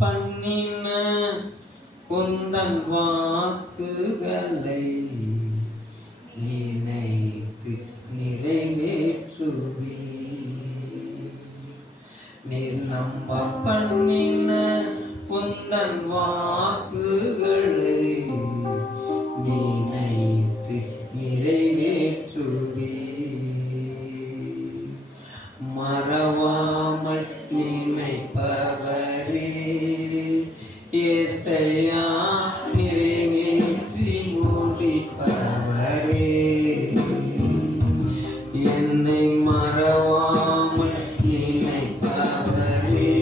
பண்ணின உந்தன் வாக்குகளை நினைத்து நிறைவேற்றுவே. நீர் நம்ப பண்ணின உந்தன் வாக்குகளை நினைத்து நிறைவேற்றுவே. மறவாமல் நினைப்பவரே ஏசையா, நிறைவேற்றி முடிப்பவரே. என்னை மறவாமல் நினைப்பவரே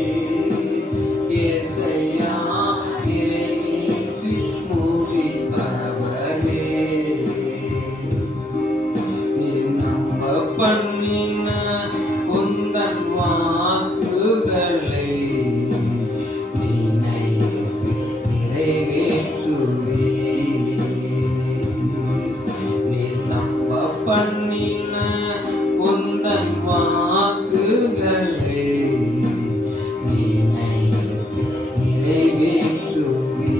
ஏசையா, நிறைவேற்றி முடிப்பவரே. நீ நம்ப பண்ணின உந்தன் வாக்குகளை நினைத்து நிறைவேற்றுவே. நீ நம்ப பண்ணின உந்தன் வாக்குகளை நினைத்து நிறைவேற்றுவே.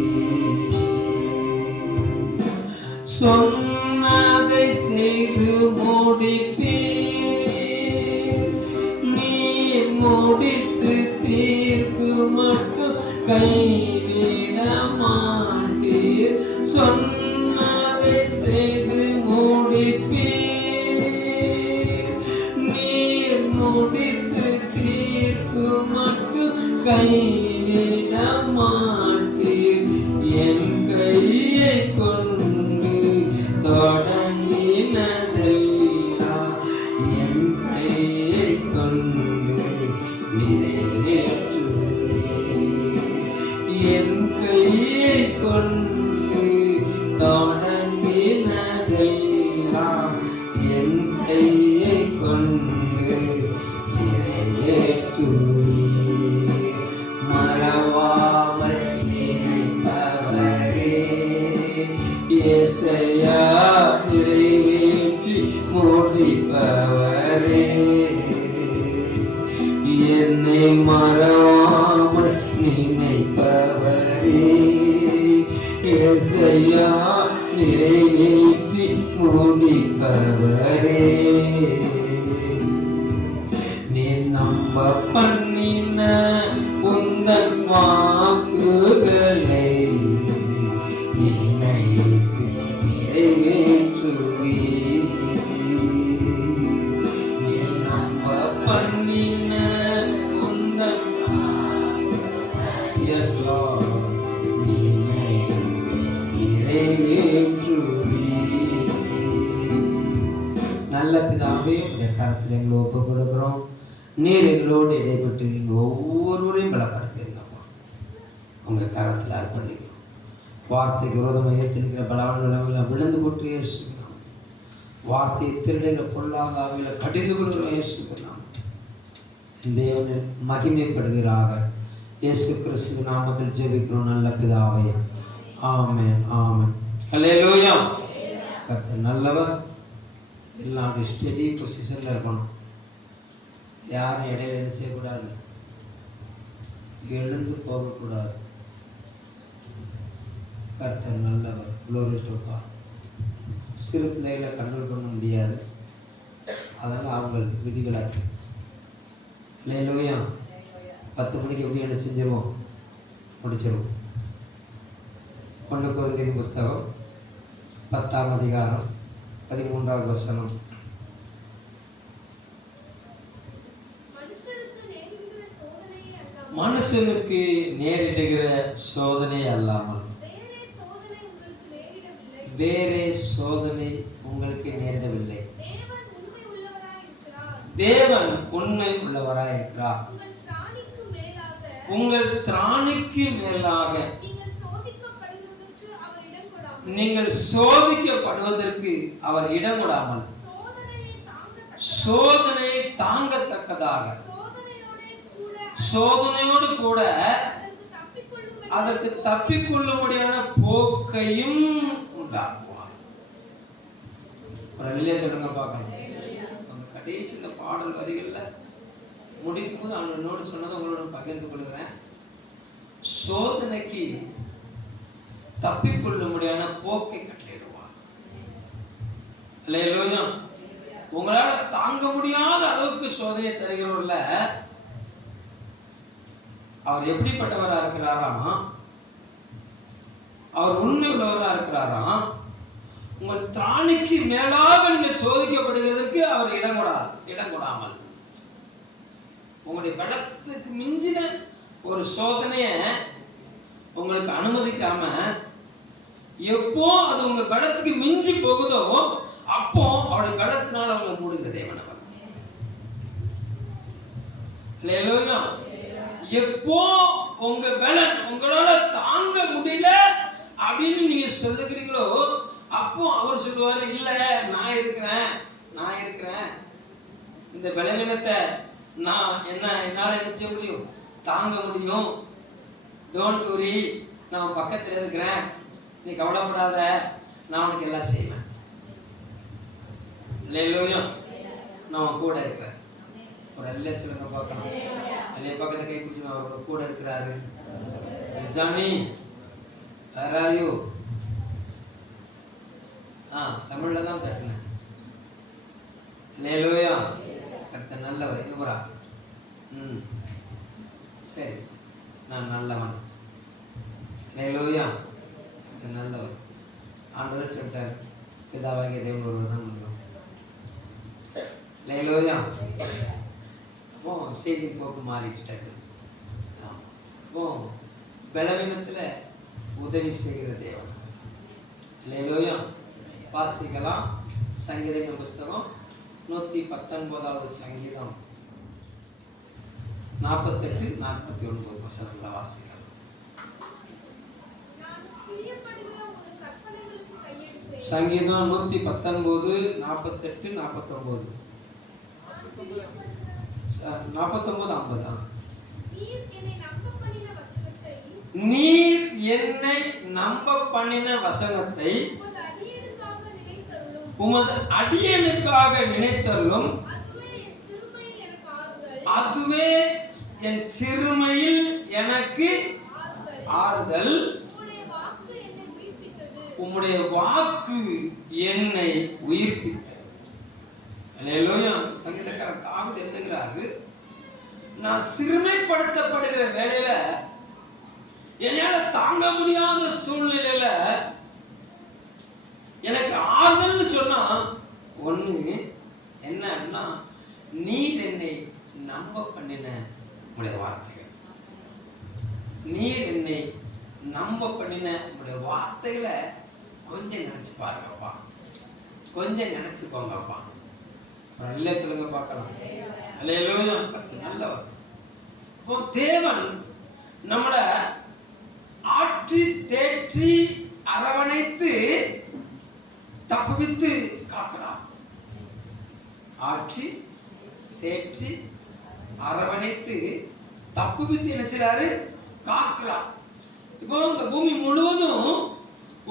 சொன்னதை செய்து முடிப்பீர், நீர் முடித்து தீர்க்கு மட்டும் கைவிட மாட்டீர். சொன்னதை செய்து முடிப்பீர், நீர் முடித்து தீர்க்கு மட்டும் கைவிட மாட்டீர். என் கையை கொண்டு தொடங்கினதெல்லாம் என் கையை கொண்டு நிறைவேற்றுவே. என் கையை கொண்டு தொடங்கினதெல்லாம் என் கையை கொண்டு நிறைவேற்றுவே. மறவாமல் நினைப்பவரே ஏசையா, நிறைவேற்றி முடிப்பவரே. என்னை மறவாமல் நினைப்பவரே ஏசையா, நிறைவேற்றி முடிப்பவரே. நீ நம்ப பண்ணின உந்தன் வாக்குகளை நினைத்து நிறைவேற்றுவே. நீ நம்ப பண்ணின உந்தன் Yes Lord, நினைத்து நிறைவேற்றுவே. நல்ல பிதாவே, இந்த கரத்தில் எங்களை ஒப்பு கொடுக்கிறோம். நீர் எங்களோடு இடைப்பட்டு எங்கள் ஒவ்வொருவரையும் பலப்படுத்திருந்தோம். உங்கள் கரத்தில் அர்ப்பணிக்கிறோம். வார்த்தைக்கு விரோதமாக ஏற்றிருக்கிற பலவான நிலைமைகளை விழுந்து போட்டு இயேசுகிறோம். வார்த்தையை திருடுகிற பொல்லாத ஆவியில கடிந்து கொள்கிறோம் இயேசுகிறோம். தேவனை மகிமைப்படுகிறாக இயேசு கிறிஸ்து நாமத்தில் ஜெபிக்கிறோம் நல்ல பிதாவே. ஆமென் ஆமென். ஹல்லேலூயா. கர்த்தர் நல்லவர். எல்லாம் ஸ்டெடி பொசிஷனில் இருக்கணும். யாரும் இடையில என்ன செய்யக்கூடாது, எழுந்து போகக்கூடாது. கர்த்தர் நல்லவர். Glory to God. சிறு பிள்ளைகளை கண்ட்ரோல் பண்ண முடியாது, அதனால் அவங்க விதிவிலக்கு. ஹல்லேலூயா. 10 மணிக்கு எப்படி என்ன செஞ்சிருவோம், முடிச்சிருவோம். 1 கொரிந்தியர் புஸ்தகம் 10ஆம் அதிகாரம் 13வது வசனம். மனுஷனுக்கு நேரிடுகிற சோதனை அல்லாமல் வேறே சோதனை உங்களுக்கு நேரிடவில்லை. தேவன் உண்மை உள்ளவராயிருக்கிறார். உங்கள் திராணிக்கு மேலாக நீங்கள் சோதிக்கப்படுவதற்கு அவர் இடம் கொடாமல் சோதனை தாங்கத்தக்கதாக சோதனையோடு கூட அதற்கு தப்பிக்கொள்ளும்படியான போக்கையும் உண்டாக்குவார். சொல்லுங்க பார்க்கணும். அந்த கடைசி இந்த பாடல் வரிகள்ல முடிக்கும் போது அவனோடு சொன்னதை உங்களோட பகிர்ந்து கொள்கிறேன். சோதனைக்கு தப்பிக்கொள்ள முடியாத போக்கை கட்டளையிடுவார். அல்லேலூயா. உங்களால தாங்க முடியாத அளவுக்கு சோதனை தருகிறவர்ல அவர் எப்படிப்பட்டவரா இருக்கிறாராம்? அவர் உண்மை உள்ளவரா இருக்கிறாராம். உங்கள் திராணிக்கு மேலாக நீங்கள் சோதிக்கப்படுகிறதுக்கு அவர் இடம் கொடாமல் உங்களுடைய பலத்துக்கு மிஞ்சின ஒரு சோதனைய உங்களுக்கு அனுமதிக்காம, எப்போ அது உங்க பலத்துக்கு மிஞ்சி போகுதோ அப்போ அவருடைய பலத்தினால அவங்க மூடுகிற தேவன் அவர். அல்லேலூயா. எப்போ உங்க பலன் உங்களால தாங்க முடியல அப்படின்னு நீங்க சொல்லுகிறீங்களோ அப்போ அவர் சொல்லுவாரு, இல்ல நான் இருக்கிறேன் இந்த பலவீனத்தை என்னால என்ன செய்ய முடியும், தாங்க முடியும். டோன்ட் வரி, நான் பக்கத்துல இருக்கிறேன், நீ கவலைப்படாத, நான் உனக்கு எல்லாம் செய்வேன். அல்லேலூயா. நான் கூட இருக்கிறேன். ஒரு அல்ல சொல்லுங்க பார்க்கலாம். அல்லே பக்கத்தை கை பிடிச்சு நான் அவரோட கூட இருக்கிறாரு. Johnny where are you? தமிழ்ல தான் பேசுனேன். அல்லேலூயா. கர்த்தர் நல்லவர். இங்க போறா. சரி, நான் நல்லவன். அல்லேலூயா. கர்த்தர் நல்லவர். ஆண்டவர் சொல்லிட்டார், பிதாவாகிய தேவன் ஒருவர் தான் நல்லவர். அல்லேலூயா. அப்போ செய்தி போக்கு மாறிட்டாரு. அப்போ பலவீனத்துல உதவி செய்கிற தேவன். அல்லேலூயா. வாசிக்கலாம். சங்கீத புஸ்தகம் 119வது சங்கீதம் 48-49 வசனங்களை வாசிக்கலாம். சங்கீதம் 119, 48, 49, 49, 50. நீர் என்னை நம்ப பண்ணின வசனத்தை உமது அடியனுக்காக நினைத்தருளும். அதுவே என் சிறுமையில் எனக்கு ஆறுதல். உம்முடைய வாக்கு என்னை உயிர்ப்பித்தது. அல்லேலூயா. சங்கீதக்காரன் தாவீது எழுதுகிறாரு, நான் சிறுமைப்படுத்தப்படுகிற வேளையில, என்னால தாங்க முடியாத சூழ்நிலையில எனக்கு ஆறுதல்னு சொன்னா ஒண்ணு என்னன்னா, நீர் என்னை நம்ப பண்ணின உடைய வார்த்தைகள். நீர் என்னை நம்ப பண்ணின உடைய வார்த்தைகளை கொஞ்சம் நினைச்சு பாருங்கப்பா, கொஞ்சம் நினைச்சுக்கோங்கப்பா. நல்ல சொல்லுங்க பார்க்கலாம். அல்லேலூயா. நல்லவர். தேவன் நம்மளை ஆற்றி தேற்றி அரவணைத்து தப்புவித்து காக்கிறார். ஆற்றி தேற்றி அரவணைத்து தப்புவித்து என்ன செய்றாரு, காக்கிறார். இப்போ இந்த பூமி முழுவதும்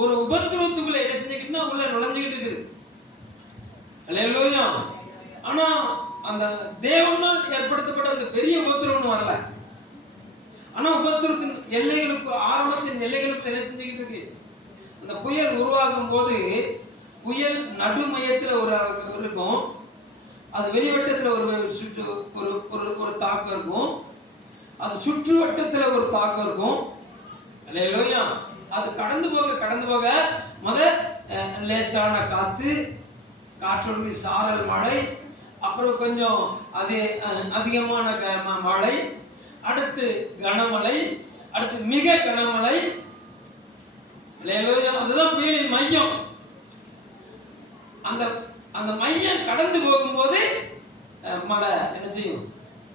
ஒரு உபத்திரவத்துக்குள்ள என்ன செஞ்சுக்கிட்டுனா உள்ள நுழைஞ்சுக்கிட்டு இருக்குது. அல்லேலூயா. ஆனா அந்த தேவனால் ஏற்படுத்தப்பட்ட அந்த பெரிய உபத்திரவம் வரல. ஆனா உபத்திரத்தின் எல்லைகளுக்கு, ஆரம்பத்தின் எல்லைகளுக்கு என்ன செஞ்சுக்கிட்டு இருக்கு, அந்த புயல் உருவாகும் போது புயல் நடுமையத்துல ஒரு இருக்கும், அது வெளிவட்டத்துல ஒரு தாக்கம் இருக்கும், அது சுற்று வட்டத்துல ஒரு தாக்கம் இருக்கும். அல்லேலூயா. அது கடந்து போக முத லேசான காத்து, காற்றொன்று சாரல் மழை, அப்புறம் கொஞ்சம் அதிகமான மழை, அடுத்து கனமழை, அடுத்து மிக கனமழை. அல்லேலூயா. அதுதான் புயலின் மையம். அந்த மையம் கடந்து போகும்போது மழை என்ன செய்யும்,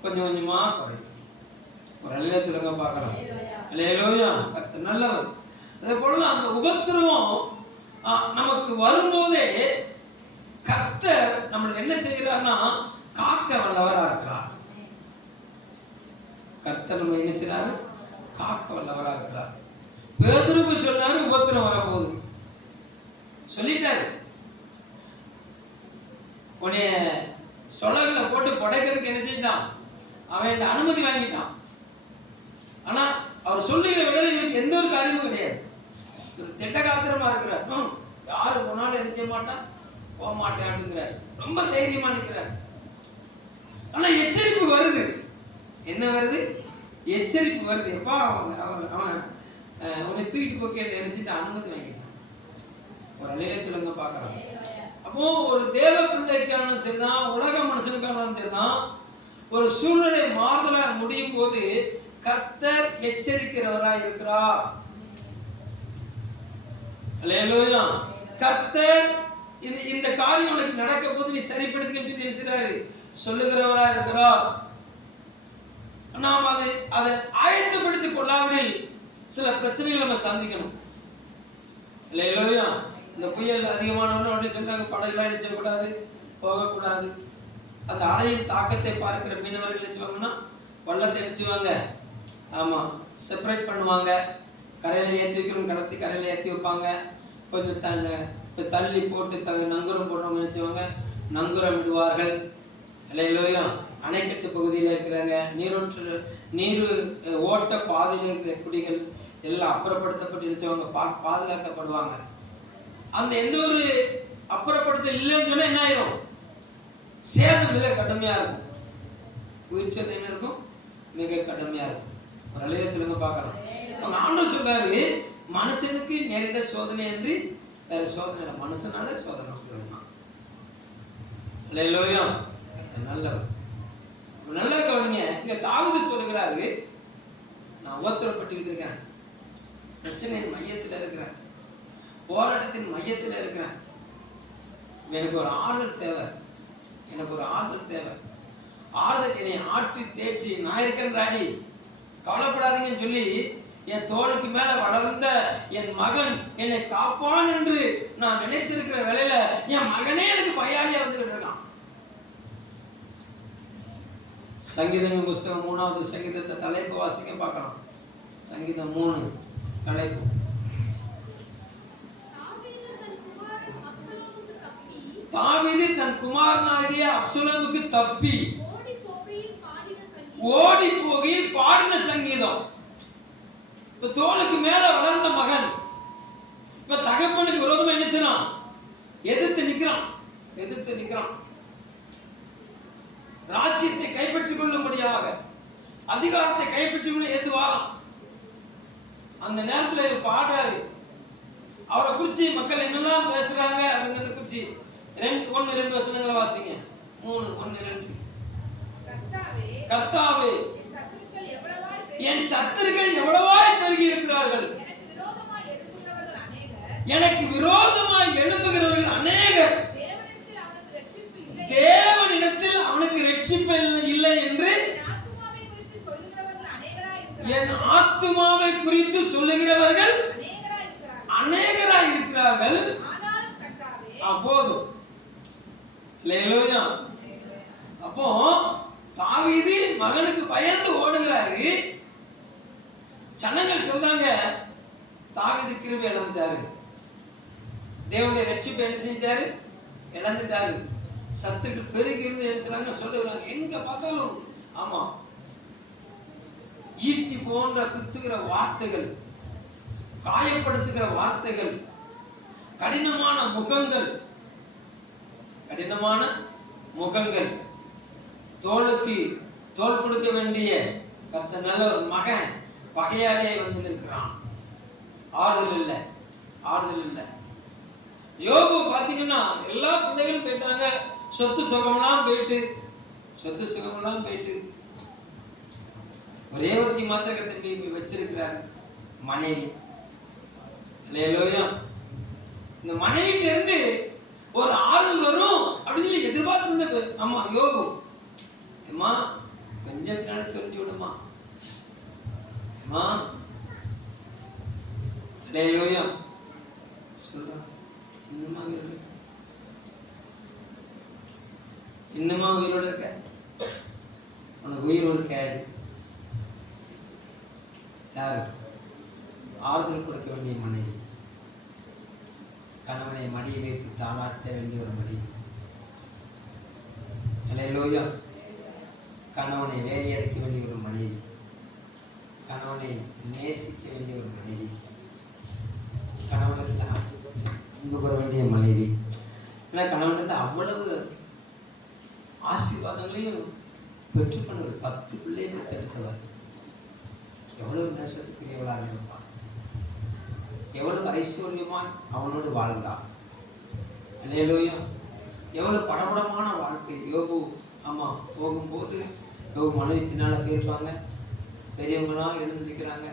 கொஞ்சம் கொஞ்சமா குறையும். ஒரு அல்லேலூயா சொல்லுங்க பார்க்கலாம். அல்லேலூயா. கர்த்தர் நல்லவர். அதே போல அந்த உபத்திரவம் நமக்கு வரும்போதே கர்த்தர் நம்மளை என்ன செய்கிறார்னா காக்க வல்லவரா இருக்கிறார். கர்த்தர் நம்ம என்ன செய்றாரு, காக்க வல்லவரா இருக்கிறார். பேதுருக்கு சொன்னாரு, உபத்திரம் வரப்போகுது சொல்லிட்டாரு. உன்னைய சொலகுல போட்டு புடைக்கிறதுக்கு என்ன செஞ்சான், அவன் அனுமதி வாங்கிட்டான். ஆனா அவர் சொல்லுகிற வேலையில் இவருக்கு எந்த ஒரு காரியமும் கிடையாது. இவர் திட்டகாத்திரமா இருக்கிறார். யாரு போனாலும் என்ன செய்ய மாட்டான், போக மாட்டேன் அப்படிங்கிறார். ரொம்ப தைரியமா நிற்கிறார். ஆனா எச்சரிப்பு வருது. என்ன வருது? எச்சரிப்பு வருது. எப்பா அவன் உன்னை தூக்கிட்டு போக்கேன்னு நினைச்சிட்டு அனுமதி வாங்கிட்டான். ஒரு அலையில சொல்லுங்க பார்க்கலாம். அப்போ ஒரு தேவ பிள்ளைக்கான சரிதான், உலக மனுஷனுக்கான சரிதான், ஒரு சூழ்நிலை மாறுதலா முடியும் போது கர்த்தர் எச்சரிக்கிறவராய் இருக்கிறார். அல்லேலூயா. கர்த்தர் இந்த காரியம் உனக்கு நடக்க போது நீ சரிப்படுத்திக்கிட்டு நினைச்சாரு சொல்லுகிறவரா இருக்கிறார். நாம் அதை ஆயத்தப்படுத்திக் கொள்ளாவிடில் சில பிரச்சனைகள் நம்ம சந்திக்கணும். அல்லேலூயா. இந்த புயல் அதிகமானவன்னு உடனே சொல்றாங்க, படகுலாம் நினைச்சக்கூடாது, போகக்கூடாது. அந்த அலையின் தாக்கத்தை பார்க்கிற மீனவர்கள் நினைச்சுவாங்கன்னா வள்ளத்தை நினைச்சுவாங்க. ஆமா, செப்பரேட் பண்ணுவாங்க. கரையில் ஏற்றி வைக்கணும், கடத்தி கரையில் ஏற்றி வைப்பாங்க. கொஞ்சம் தள்ளி போட்டு நங்குரம் போடுறவங்க நினைச்சுவாங்க, நங்குரம் விடுவார்கள். அல்லேலூயா. அணைக்கட்டு பகுதியில் இருக்கிறாங்க, நீர் ஓட்ட பாதையில் இருக்கிற குடிகள் எல்லாம் அப்புறப்படுத்தப்பட்டு நினைச்சவங்க பாதுகாக்கப்படுவாங்க. அந்த எந்த ஒரு அப்புறப்படுத்தல் இல்லைன்னு சொன்னா என்ன ஆயிரும்? சேதம் மிக கடுமையா இருக்கும். உயிர் சேதம் என்ன இருக்கும்? மிக கடுமையா இருக்கும். ஒரு அலையில சொல்லுங்க பார்க்கலாம். ஆண்டவர் சொல்றாரு, மனுஷனுக்கு நேரிட சோதனை என்று வேற சோதனை இல்லை, மனுஷனால சோதனை. அல்லேலூயா. நல்லவர். நல்லா கவனிங்க. இங்க தாவீது சொல்லுகிறாரு, நான் உபத்திரப்பட்டுக்கிட்டு இருக்கிறேன், பிரச்சனையின் மையத்தில் இருக்கிறேன், போராட்டத்தின் மையத்தில் இருக்கிறேன். எனக்கு ஒரு ஆறுதல் தேவை, எனக்கு ஒரு ஆறுதல் தேவை. ஆறுதல் என்னை ஆற்றி தேற்றி நான் இருக்கிறேன், கவலைப்படாதீங்கன்னு சொல்லி என் தோளுக்கு மேல வளர்ந்த என் மகன் என்னை காப்பான் என்று நான் நினைத்திருக்கிற வேளையில என் மகனே எனக்கு பயாலியா வந்துகிட்டு இருக்கான். சங்கீதம் புஸ்தகம் 3வது சங்கீதத்தை தலைப்பு வாசிக்க பார்க்கலாம். சங்கீதம் 3 தலைப்பு. தாவீது தன் குமாரனாகிய அப்சலோமுக்கு தப்பி ஓடி போய் பாடின சங்கீதம். இப்ப தோளுக்கு மேல வளர்ந்த மகன் இப்ப தகப்பனுக்கு விரோதமா என்ன செய்யறான்? எதிர்த்து நிக்கிறான். ராஜ்யத்தை கைப்பற்றிக் கொள்ளும்படியாக, அதிகாரத்தை கைப்பற்றிக் கொள்ள ஏத்து வாரம். அந்த நேரத்தில் பாடுறாரு. அவரை குறிச்சு மக்கள் என்னெல்லாம் பேசுறாங்க அப்படிங்கிறத குறிச்சு 1-2 வசனங்களை வாசிங்க. 3:1-2. கர்த்தாவே, என் சத்துருக்கள் எவ்வளவாய் பெருகி இருக்கிறார்கள், எனக்கு விரோதமாய் எழும்புகிறவர்கள் அநேகர், தேவனிடத்தில் அவனுக்கு ரட்சிப்பு இல்லை என்று என் ஆத்துமாவை குறித்து சொல்லுகிறவர்கள் அநேகராய் இருக்கிறார்கள். போதும். அல்லேலூயா. அப்போ தாவீது மகனுக்கு பயந்து ஓடுகிறாரு. ஜனங்கள் சொல்றாங்க, தாவீது கிருபை இழந்துட்டாரு, தேவனுடைய ரட்சிப்பை என்ன செஞ்சாரு? இழந்துட்டாரு. சத்துக்கள் பெருகி இருந்து எழுத்துறாங்க, சொல்லுகிறாங்க. எங்க பார்த்தாலும் ஆமா, ஈட்டி போன்ற குத்துகிற வார்த்தைகள், காயப்படுத்துகிற வார்த்தைகள், கடினமான முகங்கள், தோளுக்கு தோல் கொடுக்க வேண்டிய கர்த்தர் நல்ல ஒரு மகன் பகையாலே வந்து இருக்கிறான். ஆறுதல் இல்லை. யோபு பாத்தீங்கன்னா எல்லா பிள்ளைகளும் போயிட்டாங்க, சொத்து சுகமெல்லாம் போயிட்டு ஒரே ஒருத்தி மாத்திர கர்த்தர் வச்சிருக்கிறார், மனைவி. அல்லேலூயா. இந்த மனைவிட்ட இருந்து ஒரு ஆறுதல் வரும் அப்படின்னு எதிர்பார்த்து அம்மா யோபு, அம்மா கொஞ்சம் பின்னாடி சொல்லி விடுமா, அம்மா. அல்லேலூயா. சொல்றான், இன்னுமா உயிரோட இருக்க, உனக்கு உயிர் ஒரு கேடு. யாரு? ஆறுதல் கொடுக்க வேண்டிய மனைவி, கணவனை மடியை வைத்து தாளாட்ட வேண்டிய ஒரு மனைவி. அல்லேலூயா. கணவனை வேலையடைக்க வேண்டிய ஒரு மனைவி, கணவனை நேசிக்க வேண்டிய ஒரு மனைவி, கணவனத்தில் அன்பு பெற வேண்டிய மனைவி. ஏன்னா கணவன் அவ்வளவு ஆசீர்வாதங்களையும் பெற்றுக்கொண்டவர். 10 பிள்ளைகளை பெற்றெடுத்தவர். எவ்வளவு நேசத்துக்குரியவளாக இருப்பான், எவ்வளவு ஐஸ்வர்யமாய் அவனோடு வாழ்ந்தான். அல்லேலூயா. எவ்வளவு படபடமான வாழ்க்கை. யோபு போகும்போது யோபு மனைவி பின்னால போயிருப்பாங்க, பெரியவங்களாம் எழுந்திருக்கிறாங்க.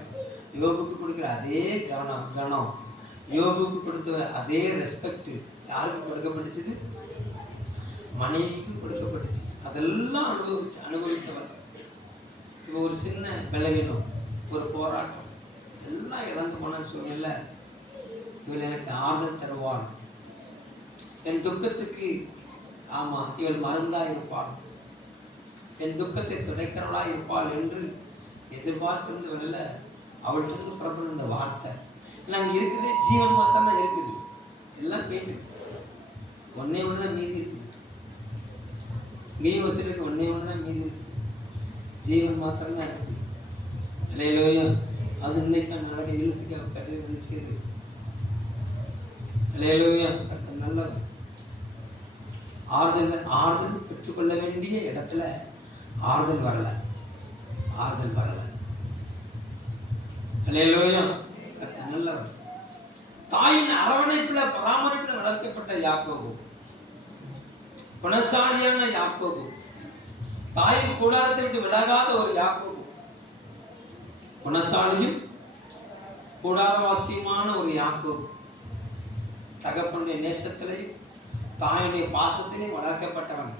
யோபுக்கு கொடுக்குற அதே கனம், யோபுக்கு கொடுத்த அதே ரெஸ்பெக்ட் யாருக்கு கொடுக்கப்பட்டுச்சு? மனைவிக்கு கொடுக்கப்பட்டுச்சு. அதெல்லாம் அனுபவித்தவர். இப்போ ஒரு சின்ன விளைவினம், ஒரு போராட்டம், எல்லாம் இழந்து போனான்னு சொன்னல, இவள் எனக்கு ஆறுதல் தருவாள், என் துக்கத்துக்கு இவள் மருந்தா இருப்பாள், என் துக்கத்தை துடைக்கிறவளா இருப்பாள் என்று எதிர்பார்த்திருந்தவர்கள அவள்கிட்ட புறப்படும் இந்த வார்த்தை. நாங்கள் இருக்கிறதே ஜீவன் மாத்திரம் தான் இருக்குது, எல்லாம் போயிட்டு ஒன்னே ஒன்று தான் மீதி இருக்குது. இங்கேயும் வசதிக்கு ஒன்னே ஒன்று தான் மீதி இருக்குது, ஜீவன் மாத்திரம் தான் இருக்குது. அல்லேலூயா. அது இன்னைக்கு நாளைக்கு இழுத்துக்க கட்டி நினைச்சது. அல்லேலூயா. நல்ல ஆறுதல் பெற்றுக்கொள்ள வேண்டிய இடத்துல ஆறுதல் வரல. அல்லேலூயா. நல்லவர். தாயின் அரவணைப்புல பராமரிப்புல வளர்க்கப்பட்ட யாக்கோபு, குணசாலியான யாக்கோபு, தாயின் கூடாரத்தை விட்டு விலகாத ஒரு யாக்கோபு, குணசாலியும் கூடாரவாசியுமான ஒரு யாக்கோபு, தகப்பனுடைய நேசத்திலையும் தாயுடைய பாசத்திலையும் வளர்க்கப்பட்டவன்.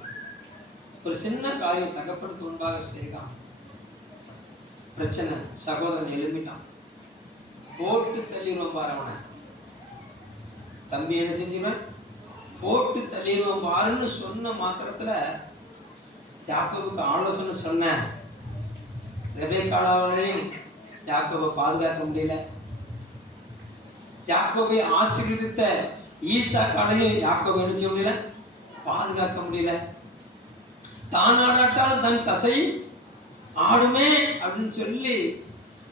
ஒரு சின்ன காரியம் தகப்பனுக்கு முன்பாக செய்தான், பிரச்சனை, சகோதரன் எழுப்பிட்டான், போட்டு தள்ளிடுவோம் பாரு அவனை. தம்பி என்ன செஞ்சுவேன், போட்டு தள்ளிடுவோம் பாருன்னு சொன்ன மாத்திரத்துல யாக்கோபுக்கு ஆலோசனை சொன்னேன். ரெபெக்காளையும் யாக்கோபை பாதுகாக்க முடியல, யாக்கோபை ஆசீர்வதித்த ஈசாக்காளையும் யாக்கோபை நினைச்ச முடியல, பாதுகாக்க முடியல. தான் ஆடாட்டாலும் தன் தசை ஆடுமே அப்படின்னு சொல்லி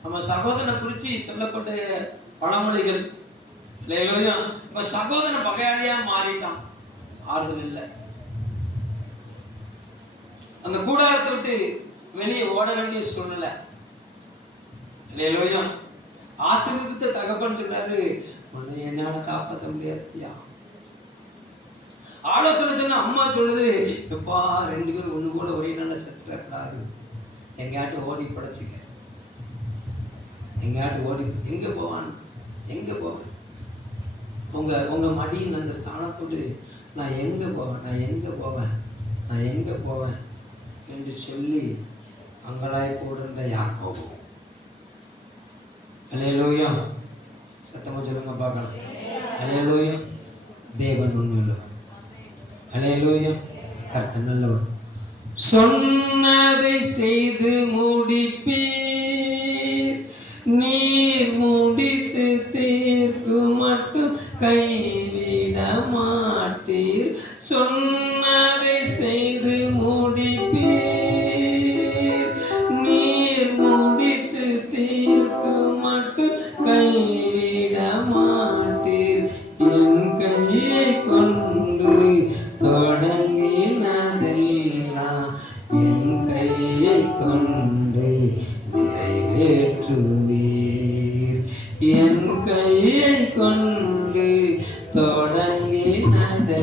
நம்ம சகோதரனை குறித்து சொல்லப்பட்ட பழமொழிகள். இப்ப சகோதரன் பகையாளியா மாறிட்டான், ஆறுதல் இல்லை. அந்த கூடாரத்தை விட்டு வெளியே ஓட வேண்டிய சூழ்நிலை. இல்லையா? ஆசீர்வதித்த தகப்பன் சொல்றாரு, உன்னை என்னால காப்பாற்ற முடியாது. ஆலோசனை சொன்ன அம்மா சொல்லுது, எப்பா 2 பேரும் ஒண்ணு கூட ஒரே நாள்ல செத்துறக்கூடாது, எங்கேயாட்டும் ஓடி படைச்சிக்க, எங்கேயாட்டும் ஓடி. எங்க போவான், எங்க போவேன், உங்க மடியின் அந்த ஸ்தானத்தோடு நான் எங்க போவேன் என்று சொல்லி அங்கலாய் போடுந்த யாக்கோபு. அல்லேலூயா. சத்தமா சொல்லுங்க பார்க்கலாம். அல்லேலூயா. தேவன் உண்மையுள்ளவர். அல்லேலூயா. கர்த்தர் நல்லவர். சொன்னதை செய்து முடிப்பீர், நீர் முடித்து தீர்க்கும் மட்டும் கைவிட மாட்டீர். சொன்னதை செய்து முடிப்பீர், நீர் முடித்து தீர்க்கும் மட்டும் கைவிட மாட்டீர். என் கையை கொண்டு தொடங்கினதெல்லாம் என் கையை கொண்டு நிறைவேற்றுவீர். என் கையை கொண்டு தொடங்கினதெல்லாம்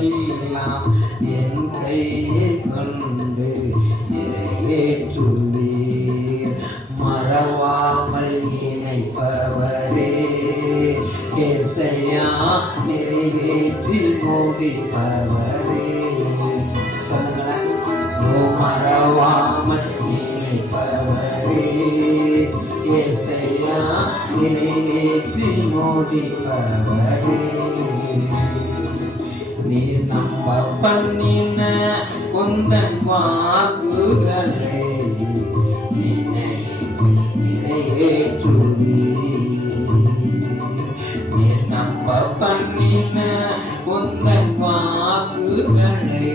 என் கையை கொண்டு நிறைவேற்றுவீர். மறவாமல் நினைப்பவரே ஏசையா, நிறைவேற்றி முடிப்பவரே. சொல்லுங்களேன். ஓ மறவாமல் நினைப்பவரே ஏசையா, நிறைவேற்றி முடிப்பவரே. நீர் நம்ப பண்ணின உந்தன் வாக்குகளை நிறைவேற்றுவீர். நீர் நம்ப பண்ணின உந்தன் வாக்குகளை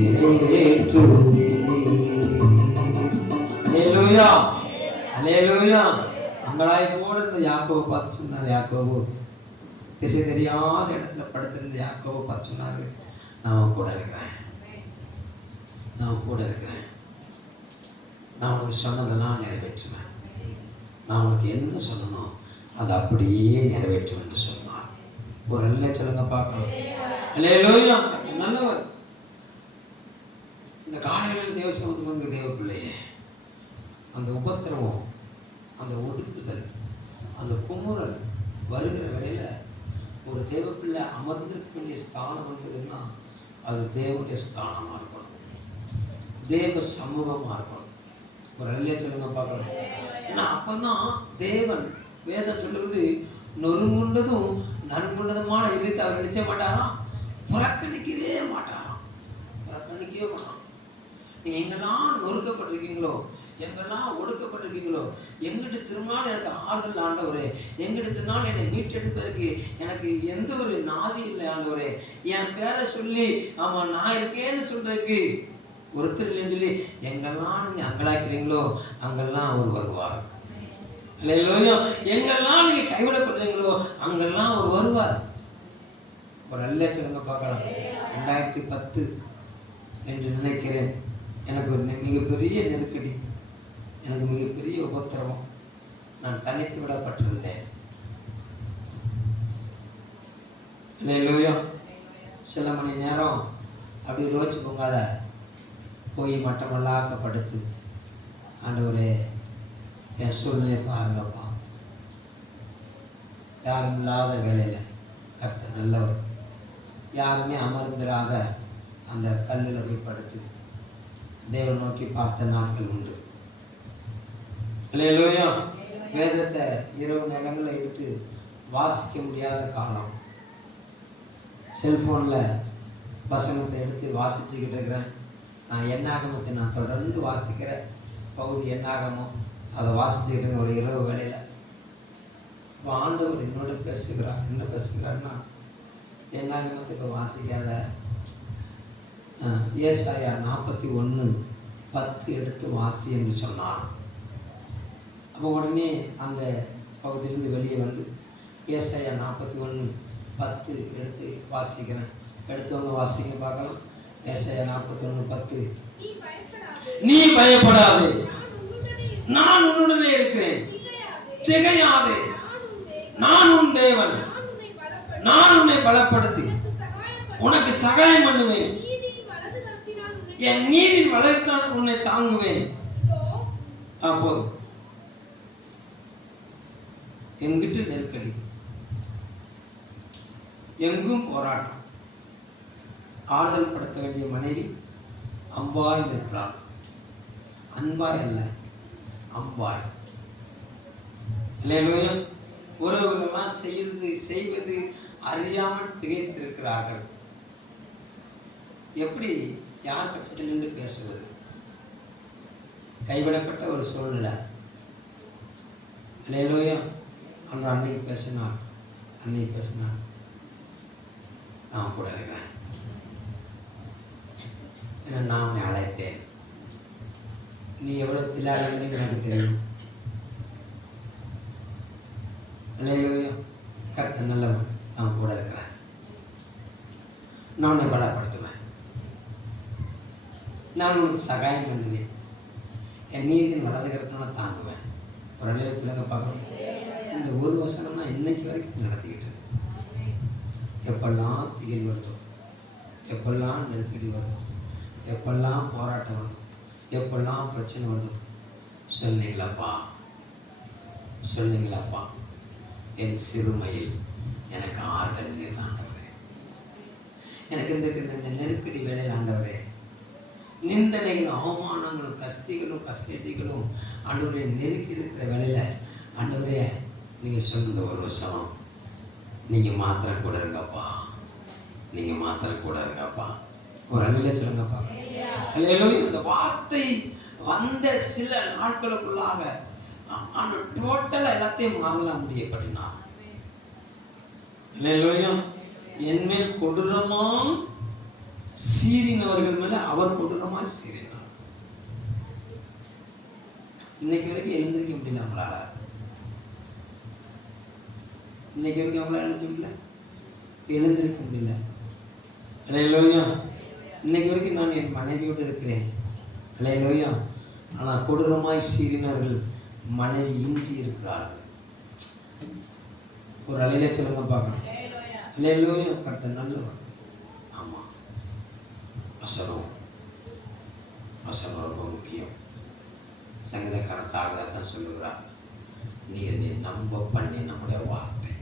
நிறைவேற்றுவீர். அல்லேலூயா. அல்லேலூயா, அல்லேலூயா. அங்கலாய்ப்போடு இருந்த யாக்கோபை பார்த்து சொன்னார், யாக்கோபு திசை தெரியாத இடத்துல படுத்திருந்த யாக்கோபை பார்த்து சொன்னாரு, நான் கூட இருக்கிறேன், நான் கூட இருக்கிறேன், நான் உனக்கு சொன்னதெல்லாம் நிறைவேற்றுவேன், நான் உனக்கு என்ன சொல்லணும் அதை அப்படியே நிறைவேற்றும் என்று சொன்னார். ஒரு நல்ல சொல்லுங்க பார்க்கலாம். அல்லேலூயா. நல்லவர். இந்த காலையில் தேவ சமூகத்துக்கு வந்து தேவ பிள்ளையே, அந்த உபத்திரவம், அந்த ஒடுக்குதல், அந்த குமுறல் வருகிற வேளையில ஒரு தேவ பிள்ளை அமர்ந்திருக்க வேண்டிய ஸ்தானம் என்பதுன்னா அது தேவனுடைய ஸ்தானமாக இருக்கணும், தேவ சமூகமாக இருக்கணும். ஒரு நல்ல சொல்லுங்க பார்க்கலாம். ஏன்னா அப்பதான் தேவன் வேதம் சொல்லுவது நொறுங்குண்டதும் நறுங்குண்டதுமான இதயத்தை அவர் நினைச்ச மாட்டாராம், புறக்கணிக்கவே மாட்டாராம், புறக்கணிக்கவே மாட்டான். நீங்க எங்கெல்லாம் நொறுக்கப்பட்டிருக்கீங்களோ, எங்கெல்லாம் ஒடுக்கப்பட்டிருக்கீங்களோ, எங்கிட்ட திரும்பினாலும் எனக்கு ஆறுதல் ஆண்டவரே, எங்கிட்ட திரும்பினாலும் என்னை மீட்டெடுப்பதற்கு எனக்கு எந்த ஒரு நாதி இல்லை ஆண்டவரே, என் பேரை சொல்லி ஆமா நான் இருக்கேன்னு சொல்றதுக்கு ஒருத்தர் இல்லைன்னு சொல்லி எங்கெல்லாம் நீங்க அங்கலாக்கிறீங்களோ அங்கெல்லாம் அவர் வருவார். அல்லேலூயா. எங்கெல்லாம் நீங்க கைவிடப்படுறீங்களோ அங்கெல்லாம் அவர் வருவார். ஒரு நல்ல சொல்லுங்க பார்க்கலாம். 2010 என்று நினைக்கிறேன், எனக்கு ஒரு மிகப்பெரிய நெருக்கடி, எனக்கு மிகப்பெரிய உபத்திரவம், நான் தனித்து விடப்பட்டிருந்தேன். அல்லேலூயா. சில மணி நேரம் அப்படி ரோச்சு பொங்கால போய் மட்டமல்லாக்கப்படுத்து, ஆண்டவரே என் சூழ்நிலை பாருங்கப்பா, யாரும் இல்லாத வேலையில் கர்த்தர் நல்லவர், யாருமே அமர்ந்திராத அந்த கல்லில் போய் படுத்து தேவன் நோக்கி பார்த்த நாட்கள் உண்டு. அல்லேலூயா. வேதத்தை இரவு நேரங்களில் எடுத்து வாசிக்க முடியாத காலம், செல்ஃபோனில் வசனத்தை எடுத்து வாசிச்சுக்கிட்டு இருக்கிறேன். நான் என்னாகமத்தை நான் தொடர்ந்து வாசிக்கிற பகுதி என்னாகமோ அதை வாசிச்சுக்கிட்டு ஒரு இரவு வேளையில் இப்போ ஆண்டவர் என்னோட பேசுகிறார். என்ன பேசுகிறார்னா, என்னாகமத்தை இப்போ வாசிக்காத ஏசாயா 41:10 எடுத்து வாசி என்று சொன்னார். அப்போ உடனே அந்த பகுதியிலிருந்து வெளியே வந்து ஏசாயா 41:10 எடுத்து வாசிக்கிறேன். எடுத்தவங்க வாசிக்க பார்க்கலாம். ஏசாயா 41:10. நீ பயப்படாதே, நான் உன்னுடனே இருக்கிறேன், திகையாதே, நான் உன் தேவன், நான் உன்னை பலப்படுத்தி உனக்கு சகாயம் பண்ணுவேன், என் நீதியின் வலதுகரத்தால் உன்னை தாங்குவேன். போதும். எங்கிட்ட நெருக்கடி, எங்கும் போராட்டம், ஆறுதல் படுத்த வேண்டிய மனைவி அம்பாய் இருக்கிறாள். அன்பாய் அல்ல, அம்பாய். இல்லையா? உறவுகளெல்லாம் செய்வது அறியாமல் திகைத்திருக்கிறார்கள். எப்படி யார் பட்சத்தில் நின்று பேசுவது? கைவிடப்பட்ட ஒரு சூழ்நிலை. இல்லையா? அன்று அன்னைக்கு பேசினார், அன்னைக்கு பேசினார், நான் கூட இருக்கிறேன், ஏன்னா நான் உன்னை அழைத்தேன், நீ எவ்வளோ தில்லாடன்னு எனக்கு தெரியும். இல்லையா? கர்த்தர் நல்லவன், நான் கூட இருக்கிறேன், நான் உன்னை பலப்படுத்துவேன், நான் உனக்கு சகாயம் பண்ணுவேன், என் நீதியின் வலதுகரத்தினால தாங்குவேன். ஒரு நிலையில் சொல்லுங்க பார்க்கணும். இந்த ஒரு வசனம் தான் இன்னைக்கு வரைக்கும் நடத்திக்கிட்டு இருக்கு. எப்பெல்லாம் திகில் வருதோ, எப்பெல்லாம் நெருக்கடி வருதோ, எப்பெல்லாம் போராட்டம் வருதோ, எப்பெல்லாம் பிரச்சனை வருதோ, சொன்னீங்களப்பா, சொன்னீங்களப்பா, என் சிறுமையில் எனக்கு ஆறுதல் நீர் ஆண்டவரே, எனக்கு இந்த நெருக்கடி வேலையில் ஆண்டவரே, நிந்தனைகளும் அவமானங்களும் கஷ்டிகளும் கஷ்டங்களும் ஆண்டவரே நெருக்கி இருக்கிற வேலையில் ஆண்டவரே நீங்கள் சொன்ன ஒரு வருஷம் நீங்கள் மாத்திரம் கூட இருங்கப்பா, நீங்கள் மாத்திரம் கூட இருங்கப்பா. ஒரு அலையில சொல்லுங்கப்பா. இந்த வார்த்தை வந்த சில நாட்களுக்குள்ளாக அந்த டோட்டலாக எல்லாத்தையும் மாறலாம் முடியப்படினா இல்லையா? என்மேல் கொடூரமாக சீறினவர்கள் மேல அவர் கொடூரமாக சீறினார். இன்னைக்கு வரைக்கும் எழுந்திருக்க முடியல நம்மளால. இன்னைக்கு வரைக்கும் நம்மளால எழுந்திருக்க முடியல, எழுந்திருக்க முடியல. அல்லேலூயா. இன்னைக்கு வரைக்கும் நான் என் மனைவியோடு இருக்கிறேன். அல்லேலூயா. ஆனால் கொடூரமாய் சீறினர்கள் மனைவி இன்றி இருக்கிறார்கள். ஒரு அலையில சொல்லுங்க பார்க்கணும். அல்லேலூயா. கர்த்தர் நல்லவர். ஆமா, வசனம் ரொம்ப முக்கியம். சங்கீதக்காரன் தாகதான் சொல்லுகிறார், நீர் என்னை நம்ப பண்ணி நம்முடைய வார்த்தை,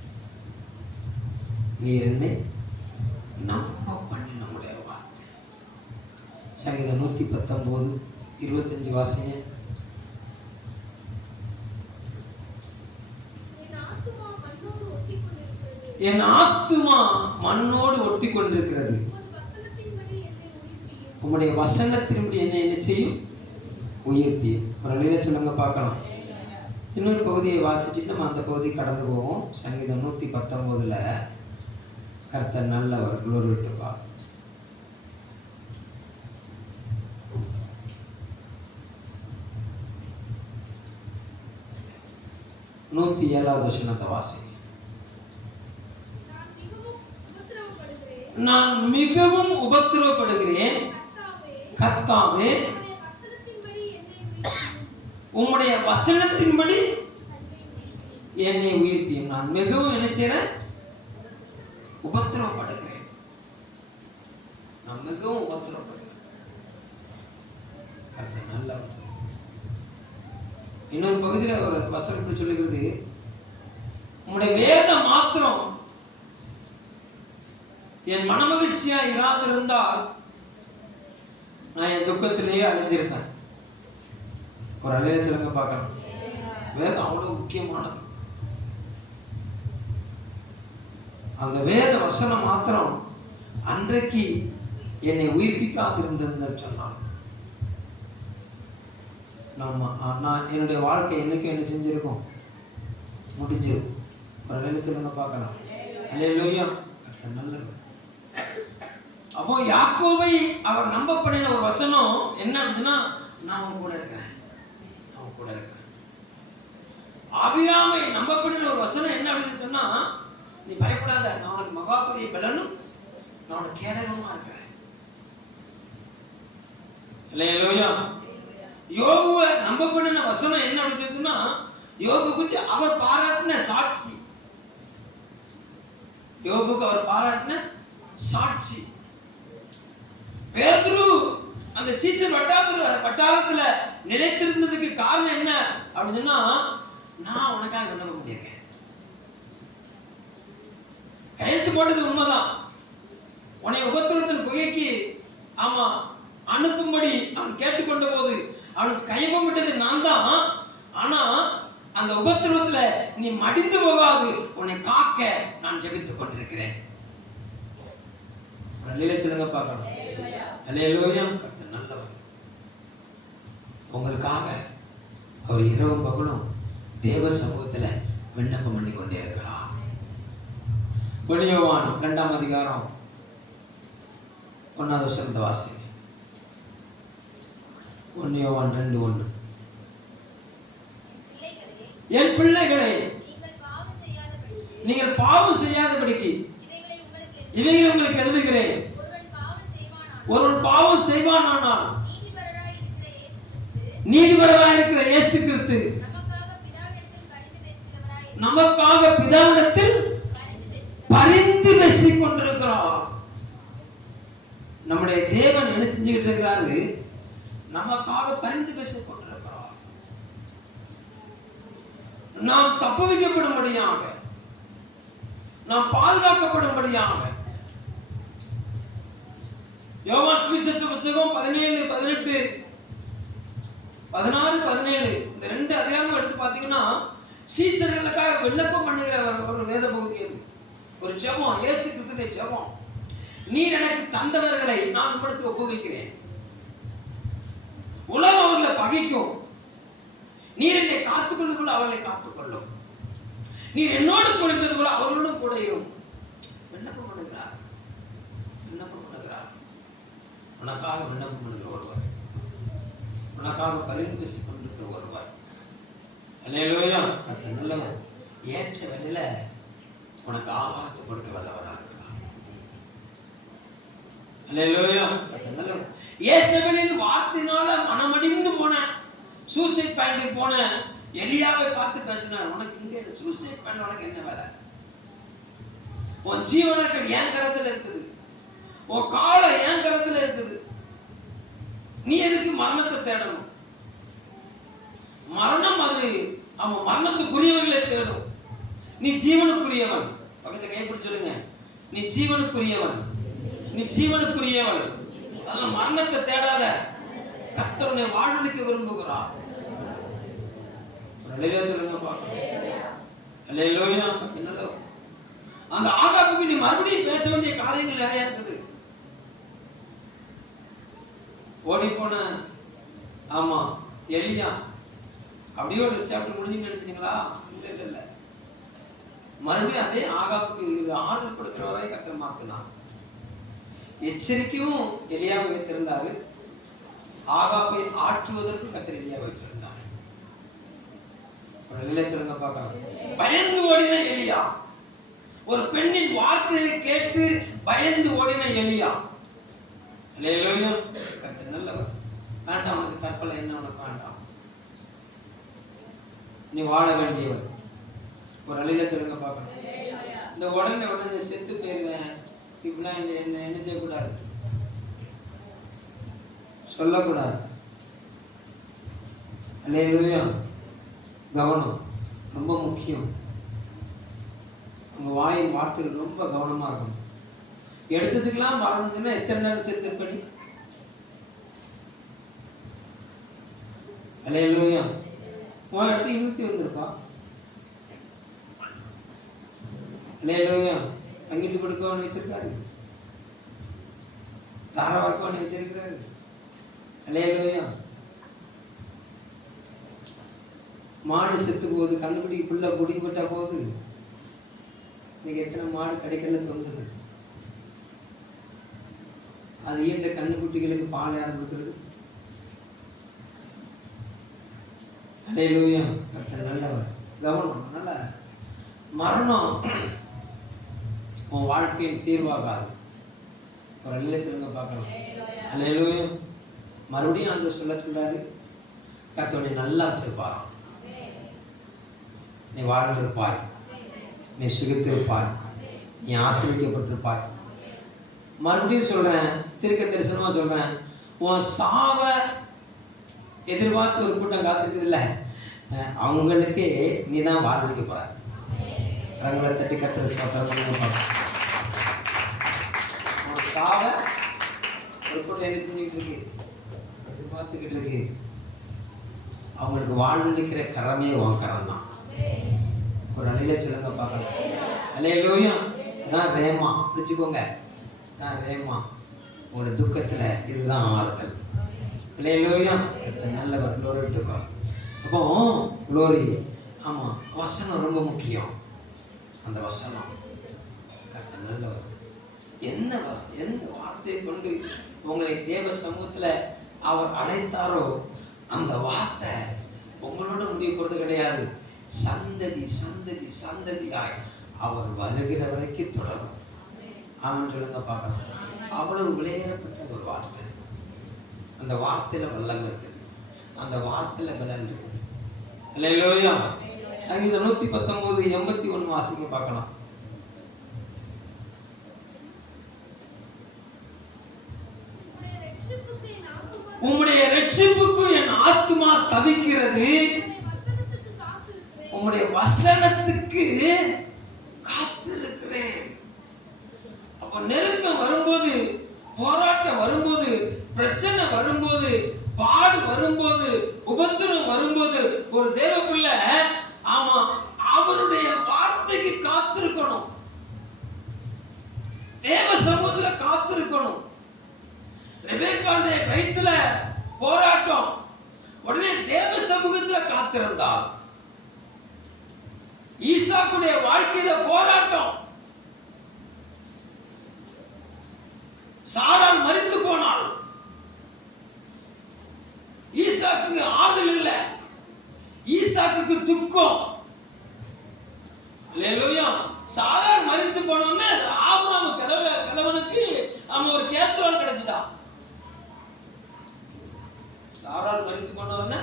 நீர் என்னை நம்ப பண்ணி நம்முடைய வார்த்தை. சங்கீதம் 119:25 வாசிங்க. என் ஆத்துமா மண்ணோடு ஒட்டி கொண்டிருக்கிறது, உங்களுடைய வசனத்தின்படி என்ன செய்யும்? உயிர்ப்பியும். ஒரு அலையில சொல்லுங்க பார்க்கலாம். இன்னொரு பகுதியை வாசிச்சுட்டு நம்ம அந்த பகுதி கடந்து போவோம். சங்கீதம் 119 கர்த்தர் நல்லவர், குளோரி விட்டுப்பா. 107வது வசனத்தை வாசி. நான் மிகவும் உபத்திரவப்படுகிறேன் கர்த்தாவே, உம்முடைய வசனத்தின்படி என்னை உயிர்ப்பியும். நான் மிகவும் என்ன செய்றேன்? உபத்திரவப்படுகிறேன். நான் மிகவும் உபத்திரவப்படுகிறேன். கர்த்தர் நல்லவர். இன்னொரு பகுதியில் ஒரு வசனம் சொல்லுகிறது, உம்முடைய வேதம் மாத்திரம் என் மனமகிழ்ச்சியா இராதிருந்தால் நான் என் துக்கத்திலேயே அழிஞ்சிருந்தேன். ஒரு அலையில சொல்லுங்க பார்க்கலாம். வேதம் அவ்வளவு முக்கியமானது. அந்த வேத வசனம் மாத்திரம் அன்றைக்கு என்னை உயிர்ப்பிக்காதிருந்ததுன்னு சொன்னான். நான் என்னுடைய வாழ்க்கை என்னைக்கும் என்ன செஞ்சிருக்கும்? முடிஞ்சிருக்கும். ஒரு அலையில சொல்லுங்க பார்க்கலாம். அல்லேலூயா. கர்த்தர் நல்லவர். அப்போ யாக்கோபை அவர் நம்ப பண்ணின ஒரு வசனம் என்ன அப்படின்னா, நான் உன் கூட இருக்கிறேன், நான் கூட இருக்கிறேன். ஆபிரகாமை நம்ப பண்ணின ஒரு வசனம் என்ன அப்படின்னு சொன்னா, நீ பயப்படாத, நான் உனக்கு மகா பெரிய பலனும் நான் உனக்கு கேடகமா இருக்கிறேன். அல்லேலூயா. யோபுவை நம்ப பண்ணின வசனம் என்ன அப்படின்னு சொன்னா, யோபு குறித்து அவர் பாராட்டின சாட்சி, யோபுக்கு அவர் பாராட்டின சாட்சி. பேதுரு அந்த சீசன் வட்டாரத்துல நிலைத்திருந்ததுக்கு காரணம் என்ன அப்படின்னு சொன்னா, நான் உனக்காக விண்ணப்பம் பண்ணியிருக்கேன். கையெழுத்து போட்டது உண்மைதான். உன்னை உபத்திரத்தின் குகைக்கு ஆமா அனுப்பும்படி அவன் கேட்டுக்கொண்ட போது அவனுக்கு கையொப்பம் விட்டது நான் தான். ஆனா அந்த உபத்திரவத்துல நீ மடிந்து போகாது, உன்னை காக்க நான் ஜெபித்துக் கொண்டிருக்கிறேன். சொல்லுங்க பார்க்கலாம். அல்லேலூயா. கர்த்தர் நல்லவர். உங்களுக்காக அவர் இரவும் பகலும் தேவ சமூகத்துல விண்ணப்பம் பண்ணி கொண்டே இருக்கிறார். யோவான் 2ஆம் அதிகாரம் 1வது வசனத்தை வாசி. 1 யோவான் 2:1. என் பிள்ளைகளே, நீங்கள் பாவம் செய்யாதபடிக்கு இவைகளை உங்களுக்கு எழுதுகிறேன். ஒருவன் பாவம் செய்வானானால் நீதிபரராய் இருக்கிற இயேசு கிறிஸ்து நமக்காக பிதாவிடத்தில் பரிந்து பேசிக் கொண்டிருக்கிறார். நம்முடைய தேவன் என்ன செஞ்சுக்கிட்டு இருக்கிறாரு? நமக்காக பரிந்து பேசிக் கொண்டிருக்கிறார். நாம் தப்பு வைக்கப்படும்படியாக, நாம் பாதுகாக்கப்படும்படியாக. யோவான் சுவிசேஷ புத்தகம் 17, 18, 16, 17 இந்த 2 அதிகாரம் எடுத்து பார்த்தீங்கன்னா, சீசர்களுக்காக விண்ணப்பம் பண்ணுகிற ஒரு வேத பகுதி அது. ஒரு ஜெபம், இயேசு கிறிஸ்துவின் ஜெபம். நீர் எனக்கு தந்தவர்களை நான் உம்மிடத்தில் ஒப்புவிக்கிறேன். உலகம் அவர்களை பகைக்கும், நீர் என்னை காத்துக்கொள்வது போல அவர்களை காத்துக்கொள்ளும். நீர் என்னோடு கொடுத்தது போல அவர்களோடும் கூட இருக்கும். விண்ணப்பம் பண்ணுகிறார், விண்ணப்பம் பண்ணுகிறார். உனக்காக விண்ணப்பம் பண்ணுகிற ஒருவர், உனக்காக பரிந்து பேசிக் கொண்டிருக்கிற ஒருவர். அல்லேலூயா. கர்த்தர் நல்லவர். ஏற்ற வேளையில உனக்கு ஆகாரத்தை கொடுக்க வல்லவராக இருக்கிறார். அல்லேலூயா. கர்த்தர் நல்லவர். இயேசுவின் வார்த்தையினால மனமடிந்து போன சூசைட் பாயிண்ட்க்கு போன எலியாவை பார்த்து பேசினார். உனக்கு இங்க சூசைட் பாயிண்ட், உனக்கு என்ன வேலை? உன் ஜீவனங்கள் என் கரத்துல இருக்குது, உன் காலம் என் கரத்துல இருக்குது. நீ எதுக்கு மரணத்தை தேடணும்? மரணம் அது அவன் மரணத்துக்குரியவர்களை தேடும். நீ ஜீவனுக்குரியவன். பக்கத்தை கைப்பிடி சொல்லுங்க, நீ ஜீவனுக்குரியவன், நீ ஜீவனுக்குரியவன். அதனால மரணத்தை தேடாத. கர்த்தர் உன்னை வாழ்வழிக்க விரும்புகிறார். அல்லேலூயா சொல்லுங்க பாப்போம். அல்லேலூயா. என்னடா அந்த ஆகாபுக்கு நீ மறுபடியும் பேச வேண்டிய காரியங்கள் நிறைய இருக்குது. ஓடி போன ஆமா எலியா அப்படியே ஒரு சாப்டர் முடிஞ்சு நினைச்சீங்களா? இல்ல இல்ல, மறுபடியும் அதே ஆகாபுக்கு ஆறுதல் கொடுக்கிறவரை கர்த்தர் மாத்தினான். எச்சரிக்கையும் எலியாவை வைத்திருந்தாரு, ஆகாபை ஆற்றுவதற்கு கர்த்தர் எலியாவை வச்சிருந்தார். சொல்லுங்க பார்க்கலாம். பயந்து ஓடின எலியா, ஒரு பெண்ணின் வார்த்தையை கேட்டு பயந்து ஓடின எலியா. அல்லேலூயா. கர்த்தர் நல்லவர். வேண்டாம் உனக்கு தற்கொலை, என்ன உனக்கு வேண்டாம், நீ வாழ வேண்டியவர். ஒரு அழில சொல்லுங்க பார்க்கணும். இந்த உடனே செத்து போயிருவேன் இப்படிலாம் என்ன செய்யக்கூடாது, சொல்லக்கூடாது. அல்லேலூயா. கவனம் ரொம்ப முக்கியம். உங்க வாயின் வார்த்தைகள் ரொம்ப கவனமா இருக்கணும். எடுத்ததுக்கெல்லாம் மறந்துச்சுன்னா எத்தனை நேரம் செத்து பண்ணி. அல்லேலூயா. உன் இடத்துல இழுத்தி வந்திருப்பா. அல்லேலூயா. அங்கிட்டு படுக்கவனு வச்சிருக்காரு, தாராவாக்கவனு வச்சிருக்கிறாரு. அல்லேலூயா. மாடு செத்து போகுது, கண்டுபிடி புள்ள பிடிக்கப்பட்டா போகுது. இன்னைக்கு எத்தனை மாடு கிடைக்கல தொங்குது. அது ஈண்ட கண்ணுக்குட்டிகளுக்கு பால் யார் கொடுக்கிறது? அல்லேலூயா. கர்த்தர் நல்லவர். கவனம். அதனால மரணம் உன் வாழ்க்கையின் தீர்வாகாது. ஒரு அல்லேலூயா சொல்லுங்க பார்க்கலாம். அல்லேலூயா. மறுபடியும் ஆண்டவர் சொல்றாரு, கர்த்தரை நல்லா வச்சிருப்பாராம். நீ வாழ்ந்திருப்பாய், நீ சுகித்திருப்பாய், நீ ஆசீர்வதிக்கப்பட்டிருப்பாய். மறுபடியும் சொல்றேன், தீர்க்க தரிசனமா சொல்றேன், உன் சாவ எதிர்பார்த்து ஒரு கூட்டம் காத்துக்குது இல்ல, அவங்களுக்கு நீ தான் வாழ்வழிக்க போற. ரங்களை தட்டி கத்துற சோத்திரம். உன் சாவ ஒரு கூட்டம் என்ன செஞ்சுக்கிட்டு இருக்கு, எதிர்பார்த்துக்கிட்டு இருக்கு. அவங்களுக்கு வாழ்வழிக்கிற கரமே உன் கரம் தான். ஒரு அலையில சொல்லுங்க பார்க்கலாம். அல்லேலூயா. அதான் ரேமா, பிடிச்சுக்கோங்க. அதான் ரேமா. உங்களோட துக்கத்துல இதுதான் ஆறுதல். அல்லேலூயா. நல்லவர். Glory to God. அப்போ குளோரி. ஆமா, வசனம் ரொம்ப முக்கியம். அந்த வசனம் கர்த்தர் நல்லவர். எந்த வார்த்தையை கொண்டு உங்களை தேவ சமூகத்துல அவர் அழைத்தாரோ அந்த வார்த்தை உங்களோட முடிய போறது கிடையாது. சந்ததி சந்ததி சந்ததியாய் அவர் வருகிற வரைக்கும் தொடரும். ஆமென் சொல்லுங்க பார்க்கலாம். அவ்வளவு விளையாடப்பட்ட ஒரு வார்த்தை. அந்த வார்த்தையில வல்லம் இருக்குது, அந்த வார்த்தையில பலன் இருக்குது. அல்லேலூயா. சங்கீதம் 119:81 வாசிங்க பார்க்கலாம். உம்முடைய ரட்சிப்புக்கு என் ஆத்துமா தவிக்கிறது, உம்முடைய வசனத்துக்கு காத்திருக்கிறேன். அப்ப நெருக்கம் வரும்போது, போராட்டம் வரும்போது, பிரச்சனை வரும்போது, பாடு வரும்போது, உபத்திரம் வரும்போது, ஒரு தேவ பிள்ளை ஆமா அவருடைய வார்த்தைக்கு காத்திருக்கணும். தேவ சமூகத்துல காத்திருக்கணும். ரெபெக்காவுடைய கைத்துல போராட்டம், உடனே தேவ சமூகத்துல காத்திருந்தாள். ஈசாக்குடைய வாழ்க்கையில போராட்டம், சாராள் மரித்து போனாள். ஈசாக்கு ஆறுதல் இல்லை. ஈசாக்கு ஈசாக்குக்கு துக்கம். அல்லேலூயா. சாரார் மரித்து போனோம்னா ஆபிரகாம் கிழவனுக்கு அவன் ஒரு கேத்ரான் கிடைச்சிட்டான். சாரார் மரித்து போனவன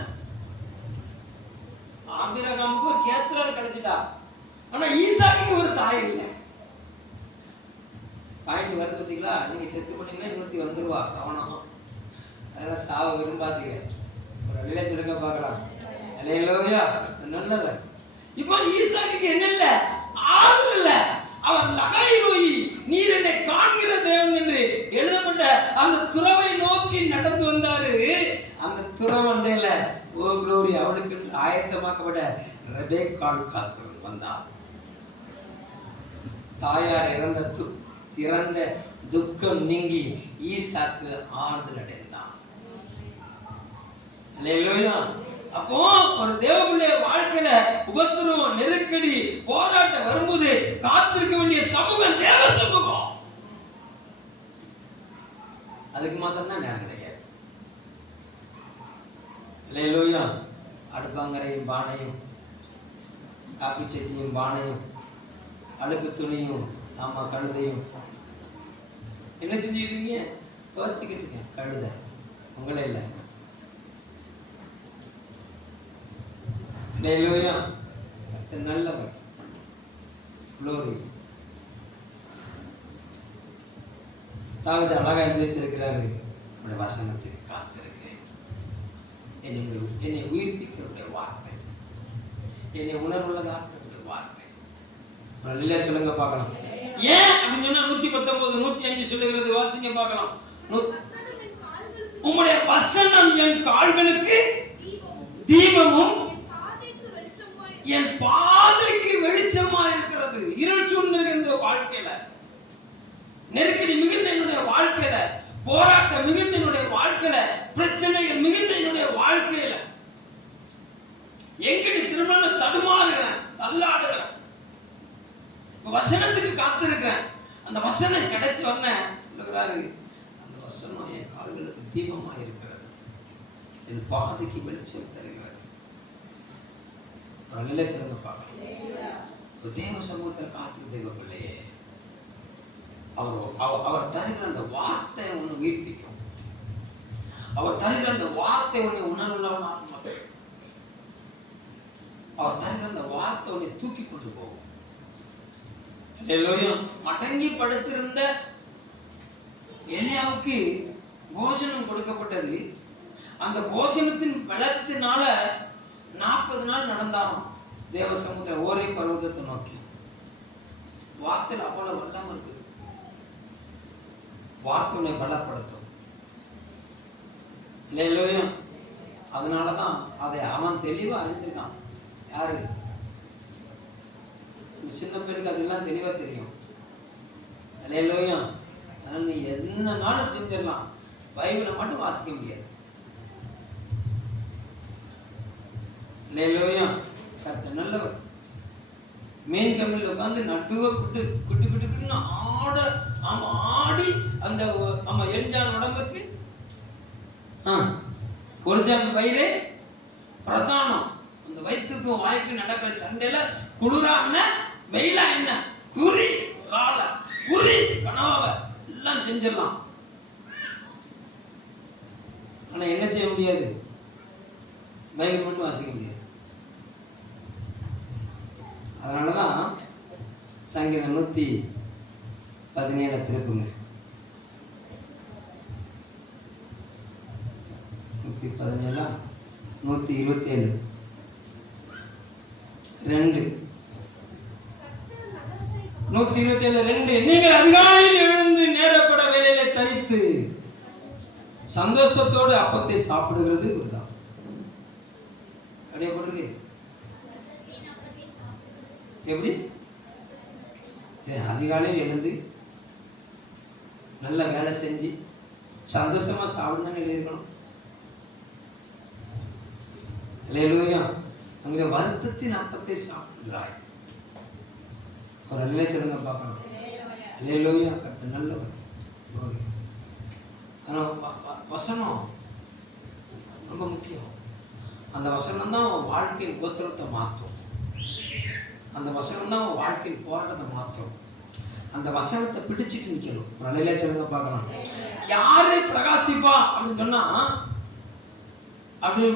ஆபிரகாமுக்கு ஒரு கேத்ரான் கிடைச்சிட்டா. ஆனா ஈசாக்குக்கு ஒரு தாய் இல்லை. பாயிண்ட் வருது பார்த்தீங்களா? நீங்க செத்து பண்ணீங்கன்னா இன்னொருத்தி வந்துருவா, கவனம். அதெல்லாம் சாவ விரும்பாதீங்க. ஒரு அழில சொல்லுங்க பார்க்கலாம். அல்லேலூயா. நல்லவர். இப்போ ஈசாக்குக்கு என்ன இல்ல? ஆதல் இல்ல. அவர் லகாயிரோயி, நீர் என்னை காண்கிற தேவன் என்று எழுதப்பட்ட அந்த துறவை நோக்கி நடந்து வந்தாரு. அந்த துறவண்டையில ஓ குளோரி, அவளுக்கு ஆயத்தமாக்கப்பட்ட ரெபெக்காள் காத்து வந்தான். தாயார் இறந்த துக்கம் நீங்கி ஈசாக்கு ஆறுதல் அடைந்தான். அல்லேலூயா. அப்போ ஒரு தேவனுடைய வாழ்க்கையில உபத்திரவம், நெருக்கடி, போராட்டம் வரும்போது காத்திருக்க வேண்டிய சமூகம் தேவ சமூகம். அதுக்கு மாத்திரம் தான் நேரம் கிடையாது. அல்லேலூயா. அடுப்பாங்கரையும் பானையும், காப்பி சட்டியும் பானையும், அழுக்கு துணியும், ஆமா கழுதையும் என்ன செஞ்சுக்கிட்டீங்க? துவச்சிக்கிட்டு இருக்கேன். கழுதை உங்களே இல்லை. அல்லேலூயா. நல்லவர். குளோரி. தாவீது அழகா எழுதி வச்சிருக்கிறாரு, உடைய வசனத்துக்கு காத்திருக்கிறேன். என்னை உயிர்ப்பிக்கிற வார்த்தை, என்னை உணர்வுள்ளதாக்குற வார்த்தை. நல்லா சொல்லுங்க பார்க்கலாம். ஏன் அப்படின்னு சொன்னா 119 105 சொல்லுகிறது. வாசிங்க பார்க்கலாம். உம்முடைய வசனம் என் கால்களுக்கு தீபமும் என் பாதைக்கு வெளிச்சமா இருக்கிறது. இருள் சூழ்நிலை வாழ்க்கையில, நெருக்கடி மிகுந்த என்னுடைய வாழ்க்கையில, போராட்டம் மிகுந்த என்னுடைய வாழ்க்கையில, பிரச்சனைகள் மிகுந்த என்னுடைய வாழ்க்கையில எங்கிட்ட திருமண தடுமாறுகிறேன், தள்ளாடுகிறேன். வசனத்துக்கு காத்திருக்கிறேன். அந்த வசனம் கிடைச்ச உடனே சொல்லுகிறாரு, அந்த வசனம் என் கால்களுக்கு தீபமா இருக்கிறது, என் பாதைக்கு வெளிச்சம் தருகிறது. சொல்லுங்க பார்க்கலாம். தேவ சமூகத்தை காத்து தெய்வ பிள்ளையே, அவர் தருகிற அந்த வார்த்தை உன்னை உயிர்ப்பிக்கும். அவர் தருகிற அந்த வார்த்தை உன்னை உணர்வுள்ளவன் ஆத்மா. அவர் தருகிற அந்த வார்த்தை உன்னை தூக்கி கொண்டு போகும். மடங்கி படுத்திருந்த எலியாவுக்கு போஜனம் கொடுக்கப்பட்டது. அந்த போஜனத்தின் பலத்தினால 40 நாள் நடந்தாலும் தேவ சமுத்திர ஓரே பர்வதத்தை நோக்கி. வார்த்தையில் அவ்வளவு வல்லமை இருக்குது. வார்த்தை பலப்படுத்தும். இல்லையா? அதனாலதான் அதை அவன் தெளிவா அறிஞ்சிருக்கான். யாரு? சின்ன பேருக்கு அதெல்லாம் தெளிவா தெரியும். இல்லையா? அதனால நீ என்ன நாளும் செஞ்சிடலாம், பைபிளை மட்டும் வாசிக்க முடியாது. இல்லையா? கர்த்தர் நல்லவர். மீன் கம்மியில் உட்காந்து நடுவ குட்டு ஆடி அந்த எரிஞ்சான் உடம்புக்கு ஒரு ஜான் வயிறு பிரதானம். அந்த வயிற்றுக்கும் வாய்க்கு நடக்கிற சண்டையில குளிரா என்ன, வெயிலா என்ன, குறி கால குறி கனவாவை எல்லாம் செஞ்சிடலாம். ஆனா என்ன செய்ய முடியாது? பைபிள் மட்டும் வாசிக்க முடியாது. அதனாலதான் சங்கீதம் 117 திருப்புங்க. 117 127 2 127 நீங்கள் அதிகாலையில் எழுந்து நேரப்பட வேலையில தரித்து சந்தோஷத்தோடு அப்பத்தை சாப்பிடுகிறது இதுதான். அப்படியே போட்டிருக்கு. எப்படி? அதிகாலையில் எழுந்து நல்ல வேலை செஞ்சு சந்தோஷமா சாப்பிடுன்னு எழுதியிருக்கணும். அல்லேலூயா. அங்கே வருத்தத்தின் அப்பத்தை சாப்பிடுகிறாய். ஒரு நிலை சொல்லுங்க பார்க்கணும். அல்லேலூயா. கர்த்தர் நல்லவர். வசனம் ரொம்ப முக்கியம். அந்த வசனம் தான் உன் வாழ்க்கையின் கோத்திரத்தை மாற்றும். அந்த வசனம் தான் உன் வாழ்க்கையின் போராட்டத்தை மாற்றும். அந்த வசனத்தை பிடிச்சிட்டு நிற்கணும். நல்ல சொல்லுங்க பார்க்கலாம். யாரை பிரகாசிப்பா அப்படின்னு சொன்னா, அப்படி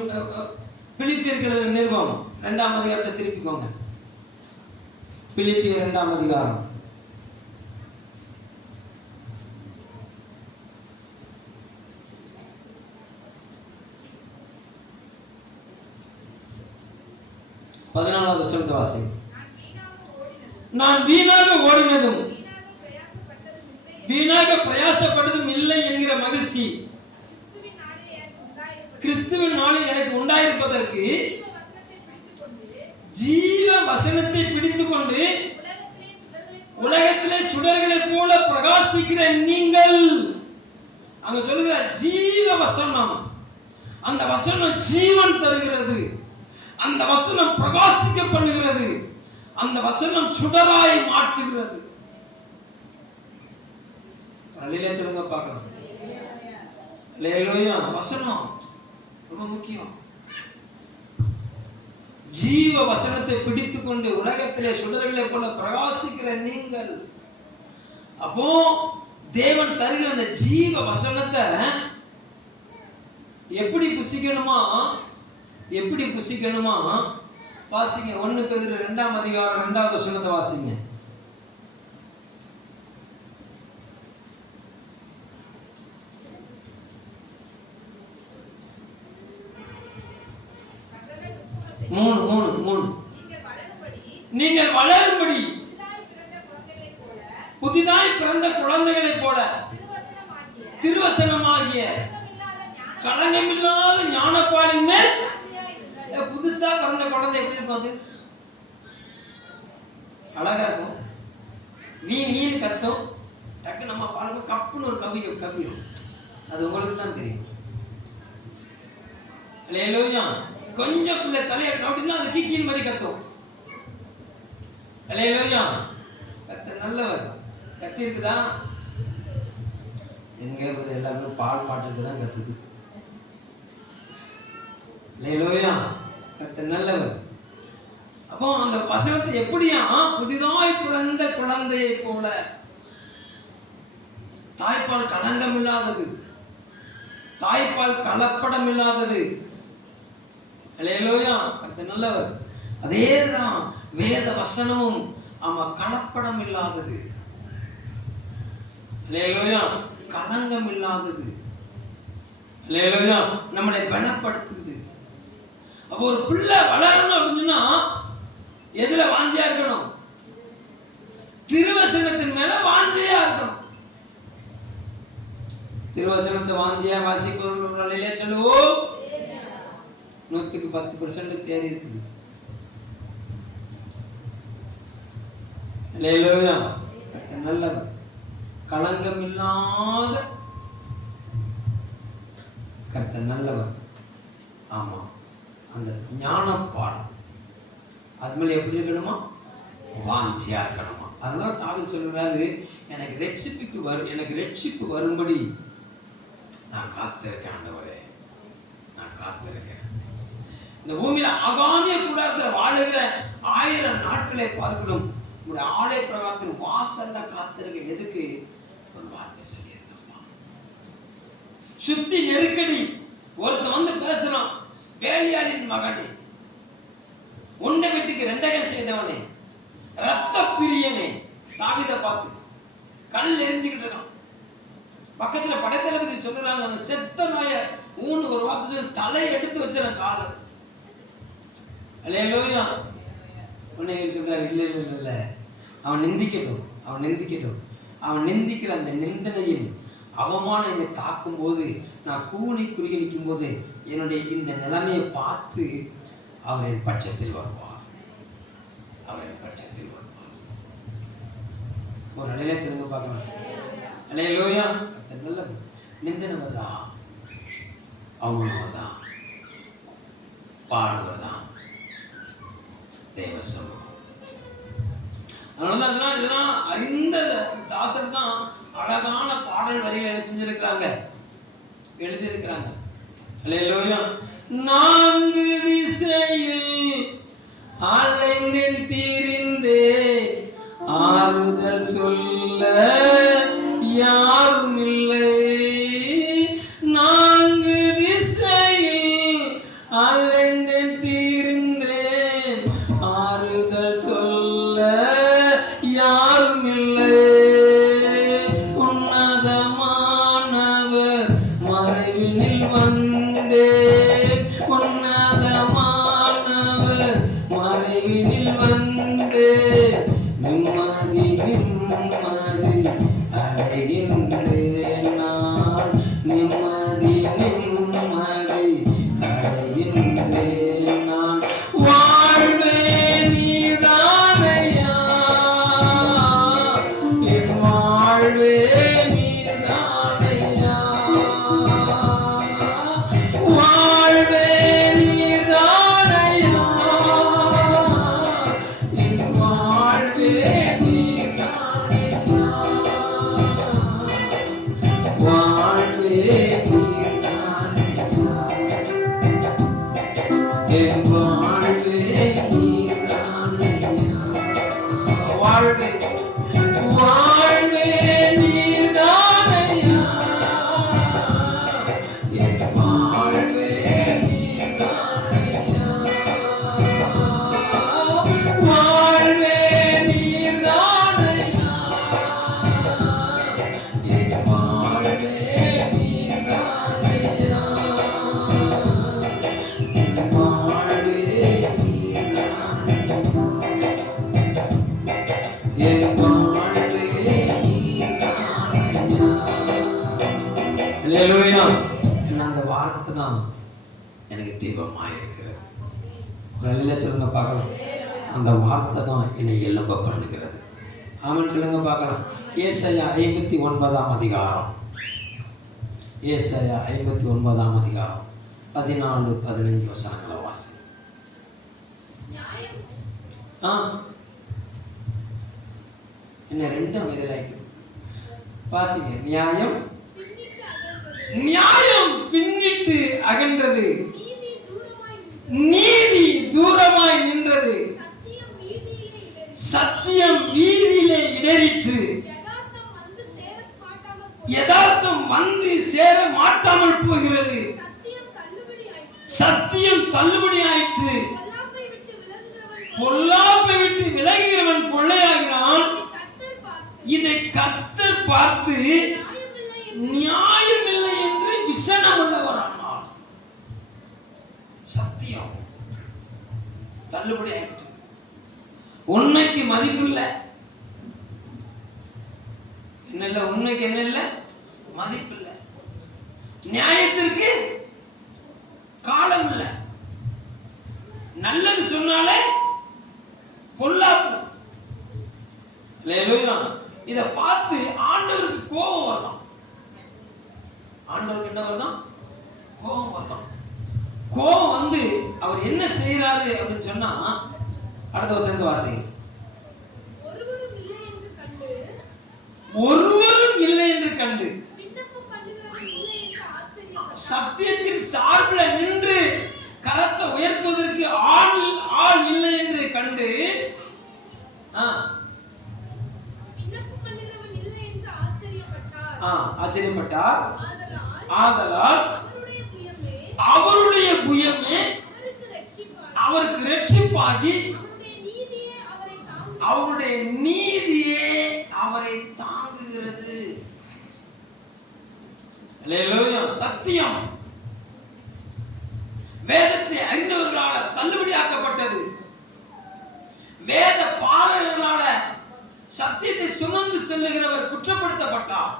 பிலிப்பியர்கள் நிருபம் 2ஆம் அதிகாரத்தை திருப்பிக்கோங்க. பிலிப்பியர் 2ஆம் அதிகாரம். பதினாலாவது வசனத்தை வாசி. நான் வீணாக ஓடினதும் வீணாக பிரயாசப்பட்டதும் இல்லை என்கிற மகிழ்ச்சி கிறிஸ்துவின் நாளில் எனக்கு உண்டாயிருப்பதற்கு ஜீவ வசனத்தை பிடித்துக் கொண்டு உலகத்திலே சுடர்களைப் போல பிரகாசிக்கிற நீங்கள். அங்க சொல்லுகிற ஜீவ வசனம், அந்த வசனம் ஜீவன் தருகிறது, அந்த வசனம் பிரகாசிக்க பண்ணுகிறது, அந்த வசனம் சுடராய் மாற்றுகிறது. அல்லேலூயா சொல்லுங்க பார்க்கலாம். அல்லேலூயா. வசனம் ரொம்ப முக்கியம். ஜீவ வசனத்தை பிடித்துக் கொண்டு உலகத்திலே சுடர்களை போல பிரகாசிக்கிற நீங்கள். அப்போ தேவன் தருகிற அந்த ஜீவ வசனத்தை எப்படி புசிக்கணுமா? எப்படி புசிக்கணுமா? வாசிங்க. 1 பேதுரு 2ஆம் அதிகாரம் 2வது வசனத்தை வாசிங்க. மூணு. நீங்கள் வளரும்படி புதிதாய் பிறந்த குழந்தைகளைப் போல திருவசனமாகிய களங்கமில்லாத ஞானப்பாலின் மேல். புதுசா பிறந்த குழந்தை எப்படி இருக்கும்? அது அழகா இருக்கும். நீன்னு கத்தும். டக்கு நம்ம பாருங்க, கப்புன்னு ஒரு கவியும். அது உங்களுக்கு தான் தெரியும். அல்லேலூயா. கொஞ்சம் பிள்ளை தலையை அப்படின்னா அது கீக்கின் மாதிரி கத்தும். அல்லேலூயா. கத்த நல்லவர். கத்தி இருக்குதா? எங்க எல்லாருமே பால் பாட்டுக்கு தான் கத்துது. அல்லேலூயா. கத்த நல்லவர். அப்போ அந்த வசனத்தை எப்படியா? புதிதாய் பிறந்த குழந்தையை போல. தாய்ப்பால் களங்கம் இல்லாதது, தாய்ப்பால் கலப்படம் இல்லாதது. அல்லேலூயா. கத்த நல்லவர். அதேதான் வேத வசனமும். ஆமா, கலப்படம் இல்லாதது. அல்லேலூயா. களங்கம் இல்லாதது. அல்லேலூயா. நம்மளை பலப்படுத்துது. அப்போ ஒரு பிள்ளை வளரணும் அப்படின்னா எதுல வாஞ்சியா இருக்கணும்? திருவசனத்தின் மேல வாஞ்சியா இருக்கணும். திருவசனத்தை வாஞ்சியா வாசிப்பவர்களே சொல்லுவோம். 110% தேறி இருக்குது. அல்லேலூயா. நல்லவர். களங்கம் இல்லாத கர்த்தர் நல்லவர். ஆமா, அந்த ஞானப்பால் அது மேல எப்படி இருக்கணுமா? வாஞ்சியா இருக்கணுமா? அதனால தாவீது சொல்றாரு, எனக்கு ரட்சிப்பு வரும்படி நான் காத்திருக்கேன் ஆண்டவரே, நான் காத்திருக்கேன். இந்த பூமியில ஆகாமிய கூடாரத்தில் வாழுகிற 1000 நாட்களை பார்க்கணும். உங்களுடைய ஆலய பிரகாரத்தின் வாசல்ல காத்திருக்க. எதுக்கு? ஒரு வார்த்தை சொல்லியிருக்கப்பா. சுத்தி நெருக்கடி. ஒருத்தன் வந்து பேசுறான், வேலையாளின் மகனே, உன்னை வீட்டுக்கு 2 செய்தவனே, ரத்த பிரியனே. தாவீதை பார்த்து கல் எரிஞ்சுக்கிட்டு இருக்கான். பக்கத்துல படைத்தளபதி சொல்றாங்க, அந்த செத்த நாய ஊன்னு ஒரு வார்த்தை சொல்லி தலையை எடுத்து வச்சிட கால. அல்லேலூயா. உன்னை சொல்றாரு, இல்ல, அவன் நிந்திக்கட்டும். அவன் நிந்திக்கிற அந்த நிந்தனையின் அவமானம் என்னை தாக்கும் போது, நான் கூணி குறுகி நிற்கும் போது என்னுடைய இந்த நிலைமையை பார்த்து அவர் என் பட்சத்தில் வருவார். ஒரு நிலையில சொல்லுங்க பார்க்கலாம். அல்லேலூயா. நல்ல நிந்தனை வருதா? அவமானம் தான், பாடுவதுதான் தேவ சமூகம். அதனால இதெல்லாம் அறிந்த தாசர் தான் அழகான பாடல் வரிகளை எழுதியிருக்கிறாங்க. அல்லேலூயா. நான்கு திசையில் அலைந்தேன் திரிந்தேன், ஆறுதல் சொல்ல யாரும் இல்லை. நான்கு திசையில் அலைந்தேன் திரிந்தேன், ஆறுதல் சொல்ல யாரும் இல்லை. உன்னதமானவர் மறைவினில் வந்தேன், உன்னதமானவர் மறைவினில் வந்தேன், நிம்மதி நிம்மதி அடைகின்றேன் நான், நிம்மதி நிம்மதி அடைகின்றேன் நான். வாழ்வே நீதானையா, என் வாழ்வே நீதானையா, வாழ்வே நீதானையா, என் வாழ்வே நீதானையா, வாழ்வே நீதானையா, என் வாழ்வே நீதானையா, வாழ்வே வாழ்வே நீதானையா, என் வாழ்வே நீதானையா, வாழ்வே நீதானையா, என் வாழ்வே நீதானையா, என் வாழ்வே நீதானையா, என் வாழ்வே நீதானையா. அல்லேலூயா. என்ன அந்த வார்த்தை தான் எனக்கு தீபமாக இருக்கிறது. ஒரு அல்லேலூயா சொல்லுங்க பார்க்கலாம். அந்த வார்த்தை தான் என்னை எழும்ப பண்ணுகிறது. ஆமென் சொல்லுங்க பார்க்கலாம். ஏசாயா 59 அதிகாரம், ஏசாயா 59 அதிகாரம் 14-15 வசனங்களை வாசி. என்ன ரெண்டும் எதிராயிட்டு வாசிங்க. நியாயம் நியாயம் பின்னிட்டு அகன்றது, நீதி தூரமாய் நின்றது, சத்தியம் வீதியிலே இடறிற்று, யதார்த்தம் வந்து சேர மாட்டாமல் போகிறது, சத்தியம் தள்ளுபடி ஆயிற்று, பொல்லாப்பை விட்டு விலகிறவன் கொள்ளையாகிறான். இதை கர்த்தர் பார்த்து நியாயமில்லை என்று விசனம் உள்ளவரானார். சத்தியம் தள்ளுபடி ஆயிற்று, உண்மைக்கு மதிப்பில்லை. என்ன இல்லை, உண்மைக்கு என்ன இல்லை, மதிப்பில்லை. நியாயத்திற்கு காலம் இல்லை. நல்லது சொன்னாலே பொல்லாப்பு. இதை பார்த்து ஆண்டவருக்கு கோபம் வரலாம். ஆண்டவருக்கு என்ன வரலாம்? கோபம் வரலாம். கோபம் வந்து அவர் என்ன செய்யறாரு அப்படின்னு சொன்னா, அடுத்த வசனத்தை வாசி. ஒருவரும் இல்லை என்று கண்டு, சத்தியத்தின் சார்பில் நின்று கரத்தை உயர்த்துவதற்கு ஆள் இல்லை என்று கண்டு, ஆச்சரியப்பட்டார். ஆதலால் அவருடைய புயமே அவருக்கு ரட்சிப்பாகி, அவருடைய நீதியே அவரை தாங்குகிறது. அல்லேலூயா. சத்தியம் வேதத்தை அறிந்தவர்களால் தள்ளுபடியாக்கப்பட்டது. வேத பாரகர்களால சத்தியத்தை சுமந்து செல்லுகிறவர் குற்றப்படுத்தப்பட்டார்.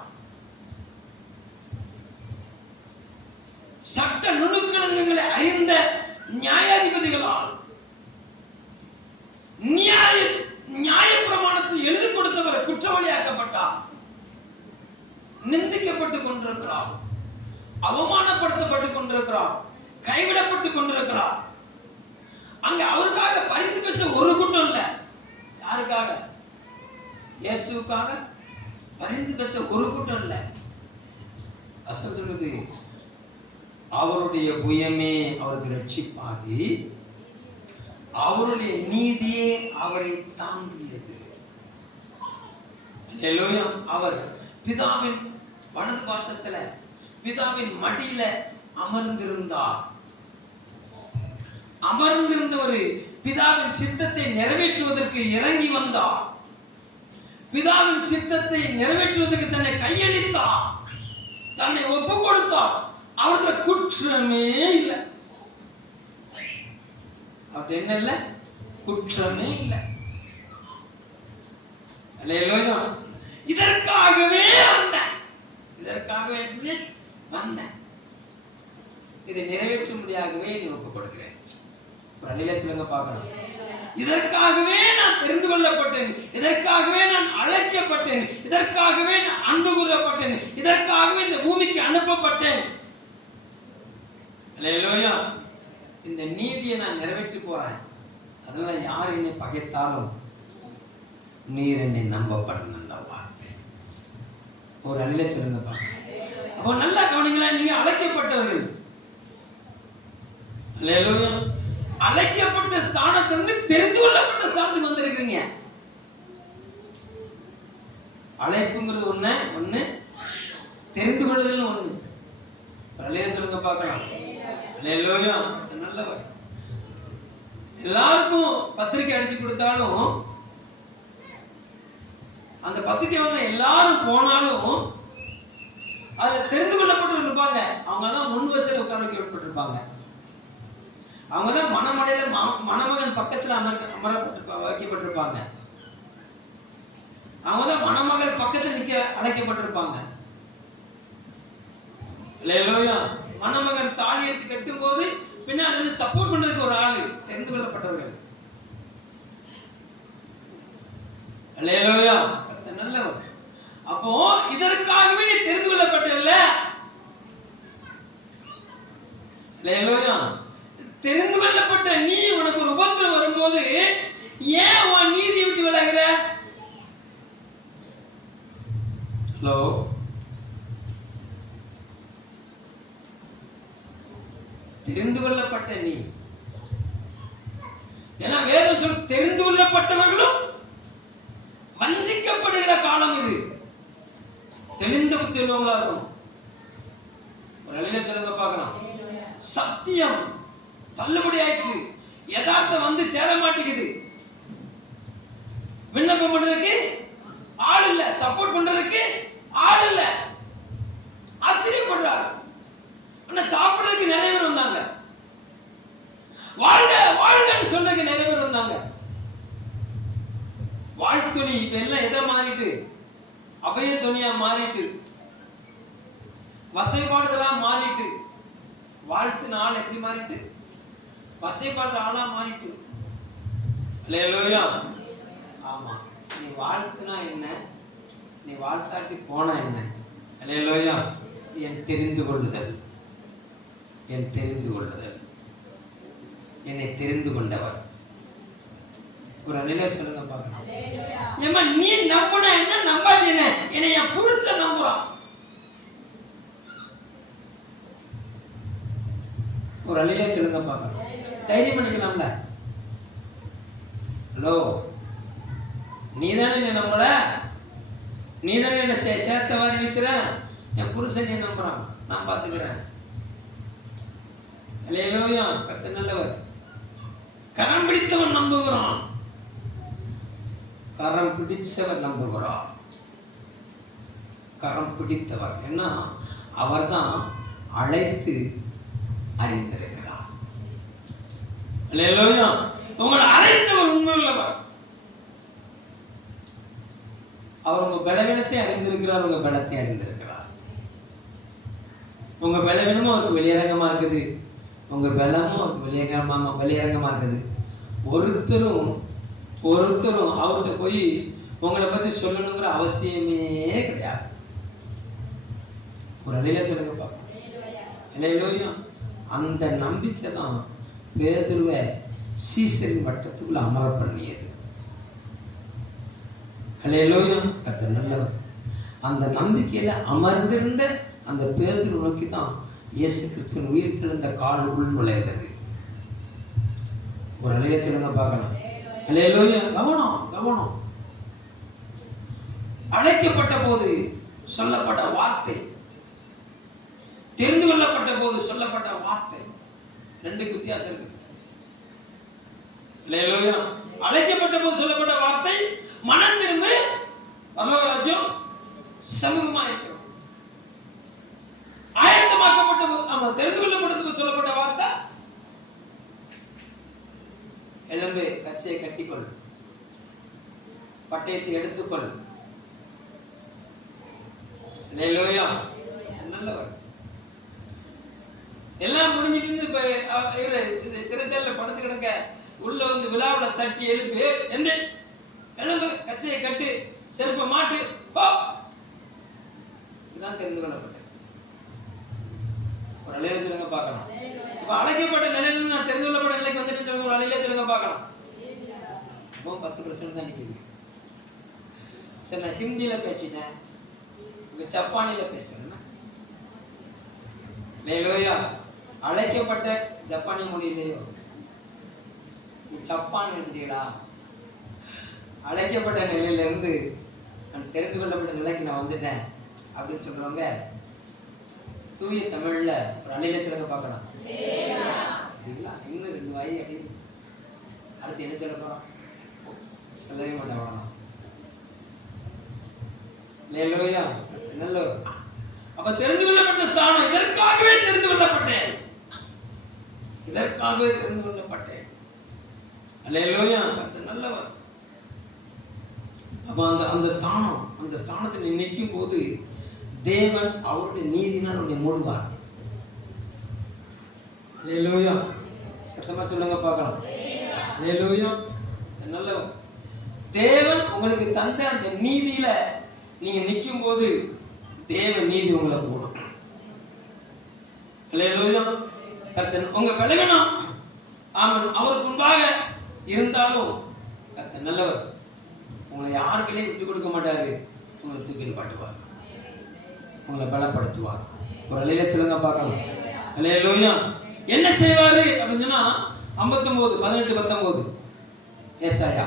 சட்ட நுணுக்கங்களை அறிந்த நியாயாதிபதிகளால் நியாய பிரமாணத்தை எழுதி கொடுத்தவர் குற்றவாளியாக்கப்பட்டார். நிந்திக்கப்பட்டுக் கொண்டிருக்கிறார், அவமானப்படுத்தப்பட்டுக் கொண்டிருக்கிறார், கைவிடப்பட்டுக் கொண்டிருக்கிறார். அங்க அவருக்காக பரிந்து பேச ஒரு கூட்டம் இல்லை. யாருக்காக? இயேசுவுக்காக பரிந்து பேச ஒரு கூட்டம் இல்லை. அசல் சொல்லுது, அவருடைய புயமே அவருக்கு ரட்சிப்பாகி அவருடைய நீதியே அவரை தாங்கியது. அவர் பிதாவின் வலது பாசத்துல பிதாவின் மடியில அமர்ந்திருந்தார். அமர்ந்திருந்தவர் பிதாவின் சித்தத்தை நிறைவேற்றுவதற்கு இறங்கி வந்தார். பிதாவின் சித்தத்தை நிறைவேற்றுவதற்கு தன்னை கையளித்தார், தன்னை ஒப்பு கொடுத்தார். அவருக்கு குற்றமே இல்லை. அவருக்கு என்ன இல்லை? குற்றமே இல்லை. இதற்காகவே வந்தேன், இதற்காகவே வந்தேன், இதை நிறைவேற்றும்படியாகவே நீ ஒப்பு கொடுக்கிறேன். சொல்லுங்க பார்க்கலாம். இதற்காகவே நான் தெரிந்து கொள்ளப்பட்டேன், இதற்காகவே நான் அழைக்கப்பட்டேன், இதற்காகவே நான் அன்பு கூறப்பட்டேன், இதற்காகவே இந்த பூமிக்கு அனுப்பப்பட்டேன். இந்த நீதியை நான் நிறைவேற்றி போறேன். அதனால யார் என்னை பகைத்தாலும் நீர் என்னை நம்ப பண்ண வார்த்தை. ஒரு அழில சொல்லுங்க பாருங்க. அப்போ நல்லா கவனிங்களா, நீங்க அழைக்கப்பட்டவர்கள். அழைக்கப்பட்ட ஸ்தானத்திலிருந்து தெரிந்து கொள்ளப்பட்ட ஸ்தானத்துக்கு வந்திருக்கிறீங்க. அழைப்புங்கிறது ஒண்ணு, தெரிந்து கொள்ளுதல் ஒண்ணு. சொல்லுங்க பார்க்கலாம். நல்லவர். எல்லாருக்கும் பத்திரிக்கை அடிச்சு கொடுத்தாலும் அந்த பத்திரிக்கை எல்லாரும் போனாலும் அதுல தெரிந்து கொள்ளப்பட்டு இருப்பாங்க. அவங்க தான் முன் வரிசையில் உட்கார வைக்கப்பட்டிருப்பாங்க. அவங்க தான் மணமடையில மணமகன் பக்கத்துல வைக்கப்பட்டிருப்பாங்க. அவங்க தான் மணமகள் பக்கத்துல நிக்க அழைக்கப்பட்டிருப்பாங்க. மணமகன் தாலி எடுத்து கட்டும் போது பின்னாடி சப்போர்ட் பண்றதுக்கு ஒரு ஆளு, தெரிந்து கொள்ளப்பட்டவர்கள். நல்லவர். அப்போ இதற்காகவே நீ தெரிந்து கொள்ளப்பட்டல்ல. தெரிந்து கொள்ளப்பட்ட நீ உனக்கு ஒரு உபத்திரம் வரும்போது ஏன் உன் நீதியை விட்டு விலகுற? ஹலோ, தெரிந்து கொள்ளப்பட்ட நீ, ஏன்னா வேதம் சொல் தெரிந்து கொள்ளப்பட்டவர்களும் வஞ்சிக்கப்படுகிற காலம் இது. தெளிந்த புத்தி உள்ளவங்களா இருக்கணும். ஒரு அழில சொல்லுங்க பார்க்கலாம். சத்தியம் தள்ளுபடி ஆயிடுச்சு, யதார்த்தம் வந்து சேர மாட்டேங்குது. விண்ணப்பம் பண்றதுக்கு ஆள் இல்ல, சப்போர்ட் பண்றதுக்கு ஆள் இல்ல. ஆச்சரியப்படுறாரு. ஆனா சாப்பிடுறதுக்கு நிறைய பேர் வந்தாங்க, வாழ்க வாழ்கன்னு சொல்றதுக்கு நிறைய பேர் வந்தாங்க. வாழ்த்துணி இப்ப எல்லாம் எதை மாறிட்டு, அபய துணியா மாறிட்டு, வசைப்பாடுதெல்லாம் மாறிட்டு, வாழ்த்து நாள் எப்படி மாறிட்டு, வசைப்பாடு ஆளா மாறிட்டு. ஆமா, நீ வாழ்த்துனா என்ன, நீ வாழ்த்தாட்டி போனா என்ன? அல்லேலூயா. என் தெரிந்து கொள்ளுதல், என் தெரிந்து கொள்ளுதல், என்னை தெரிந்து கொண்டவர். ஒரு அழில சொல்லுங்க பாருங்க. ஏமா நீ நம்புன என்ன, நம்பாது என்ன? என்னை என் புருஷன் நம்புறான். ஒரு அழில சொல்லுங்க பாருங்க. தைரியம் பண்ணிக்கலாம்ல. ஹலோ, நீதானே என்ன நம்பல, நீதானே என்ன சேர்த்த வாரி வீசுற. என் புருஷன் என்ன நம்புறான், நான் பாத்துக்கிறேன். அல்லேலூயா. கர்த்தர் நல்லவர். கரம் பிடித்தவன் நம்புகிறான், கரம் பிடித்தவர் நம்புகிறார். கரம் பிடித்தவர் என்ன, அவர் தான் அழைத்து அறிந்திருக்கிறார். அல்லேலூயா. உங்களை அழைத்தவர் உண்மையுள்ளவர். அவர் உங்க பலவீனத்தை அறிந்திருக்கிறார், உங்க பலத்தை அறிந்திருக்கிறார். உங்க பலவீனமும் அவருக்கு வெளியரங்கமா இருக்குது, உங்க பலமும் அவருக்கு வெளியரங்கமா இருக்குது. ஒருத்தரும் அவர்கிட்ட போய் உங்களை பத்தி சொல்லணுங்கிற அவசியமே கிடையாது. ஒரு அழில சொல்லுங்க பாப்போம். அந்த நம்பிக்கை தான் பேதுருவை சீசரின் வட்டத்துக்குள்ள அமர பண்ணியது. அல்லேலூயா. கர்த்தர் நல்லவர். அந்த நம்பிக்கையில அமர்ந்திருந்த அந்த பேதுரு நோக்கி தான் இயேசு கிறிஸ்துவின் உயிர்த்தெழுந்த கால் உள் நுழைகிறது. ஒரு அலைய சொல்லுங்க பார்க்கலாம். அல்லேலூயா. கவனம் கவனம். அழைக்கப்பட்ட போது சொல்லப்பட்ட வார்த்தை, தெரிந்து கொள்ளப்பட்ட போது சொல்லப்பட்ட வார்த்தை, ரெண்டுக்கு வித்தியாசம் இருக்கு. அல்லேலூயா. அழைக்கப்பட்ட போது சொல்லப்பட்ட வார்த்தை மனம் திரும்பு, பரலோக ராஜ்யம் சமூகமா இருக்கிறோம். ஆயத்தமாக்கப்பட்ட போது, தெரிந்து கொள்ளப்பட்ட போது சொல்லப்பட்ட வார்த்தை எலும்பு, கச்சையை கட்டிக்கொள், பட்டயத்தை எடுத்துக்கொள். அல்லேலூயா. நல்லவர். எல்லாம் முடிஞ்சிட்டு இப்ப சிறைச்சாலையில படுத்து கிடக்க உள்ள வந்து விழாவில் தட்டி எழுப்பு, எந்த எலும்பு, கச்சையை கட்டு, செருப்பை மாட்டு, போ. இதுதான் தெரிந்து கொள்ளப்பட்டது. ஒரு அலையில சொல்லுங்க பார்க்கலாம். இப்ப அழைக்கப்பட்ட நிலையில நான் தெரிந்து கொள்ளப்பட்ட நிலைக்கு வந்துட்டு ஒரு அலையில சொல்லுங்க பார்க்கலாம். இப்போ 10% தான் நிக்குது. சரி, நான் ஹிந்தியில பேசிட்டேன், ஜப்பானில பேசுறேன். அல்லேலூயா. அழைக்கப்பட்ட ஜப்பானிய மொழியிலேயோ நீ ஜப்பான் நினைச்சிட்டீங்களா? அழைக்கப்பட்ட நிலையில இருந்து நான் தெரிந்து கொள்ளப்பட்ட நிலைக்கு நான் வந்துட்டேன் அப்படின்னு சொல்றவங்க தூய தமிழ்ல ஒரு அலையில சொல்லுங்க பார்க்கலாம். இன்னும் 2 வாய் அப்படி அடுத்து என்ன சொல்ல போறோம்? சொல்லவே மாட்டேன், அவ்வளவுதான். அல்லேலூயா. நல்ல. அப்ப தெரிந்து கொள்ளப்பட்ட ஸ்தானம், இதற்காகவே தெரிந்து கொள்ளப்பட்டேன், இதற்காகவே தெரிந்து கொள்ளப்பட்டேன். அல்லேலூயா. நல்லவர். அப்ப அந்த ஸ்தானம், அந்த ஸ்தானத்தை நீ நிற்கும் போது தேவன் அவருடைய நீதினால் உன்னை மூடுவார். அல்லேலூயா. சத்தமா சொல்லுங்க பார்க்கலாம். அல்லேலூயா. நல்லவர். தேவன் உங்களுக்கு தந்த அந்த நீதியில நீங்க நிற்கும் போது தேவ நீதி உங்களை கூடும். அல்லேலூயா. கர்த்தர் உங்க பலவீனம் அவருக்கு முன்பாக இருந்தாலும் கர்த்தர் நல்லவர். உங்களை யாருக்கிட்டையும் விட்டு கொடுக்க மாட்டாரு. உங்களை தூக்கி பாட்டுவார், உங்களை பலப்படுத்துவார். ஒரு அலையில சொல்லுங்க பார்க்கலாம். அல்லேலூயா. என்ன செய்வாரு அப்படின்னு சொன்னா 59:18-19 ஏசாயா.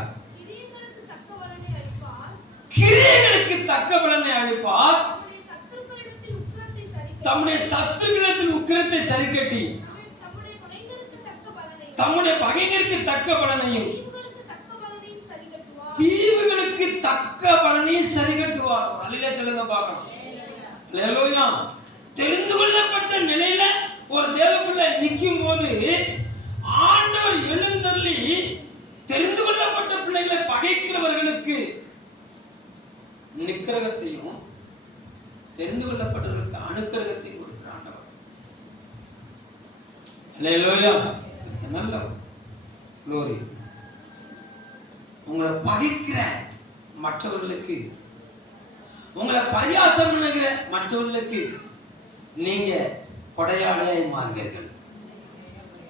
கிரியைகளுக்கு தக்க பலனை அளிப்பார், தம்முடைய சத்துருக்களிடத்தில் உக்கிரத்தை சரிக்கட்டி தம்முடைய பகைஞருக்கு தக்க பலனையும் தீவுகளுக்கு தக்க பலனையும் சரி கட்டுவார். அல்லேலூயா சொல்லுங்க பார்க்கலாம். அல்லேலூயா. தெரிந்து கொள்ளப்பட்ட நிலையில ஒரு தேவ பிள்ளை நிற்கும் போது ஆண்டவர் எழுந்தருளி தெரிந்து கொள்ளப்பட்ட பிள்ளைகளை பகைக்கிறவர்களுக்கு நிக்கிரகத்தையும் தெரிந்து கொள்ளப்பட்டவர்களுக்கு அனுக்கிரகத்தையும் கொடுக்கிற ஆண்டவர். அல்லேலூயா. நல்லவர். glory. உங்களை பகைக்கிற மற்றவர்களுக்கு, உங்களை பரியாசம் பண்ணுகிற மற்றவர்களுக்கு நீங்க கொடையாளியாய் மாறுவீர்கள்.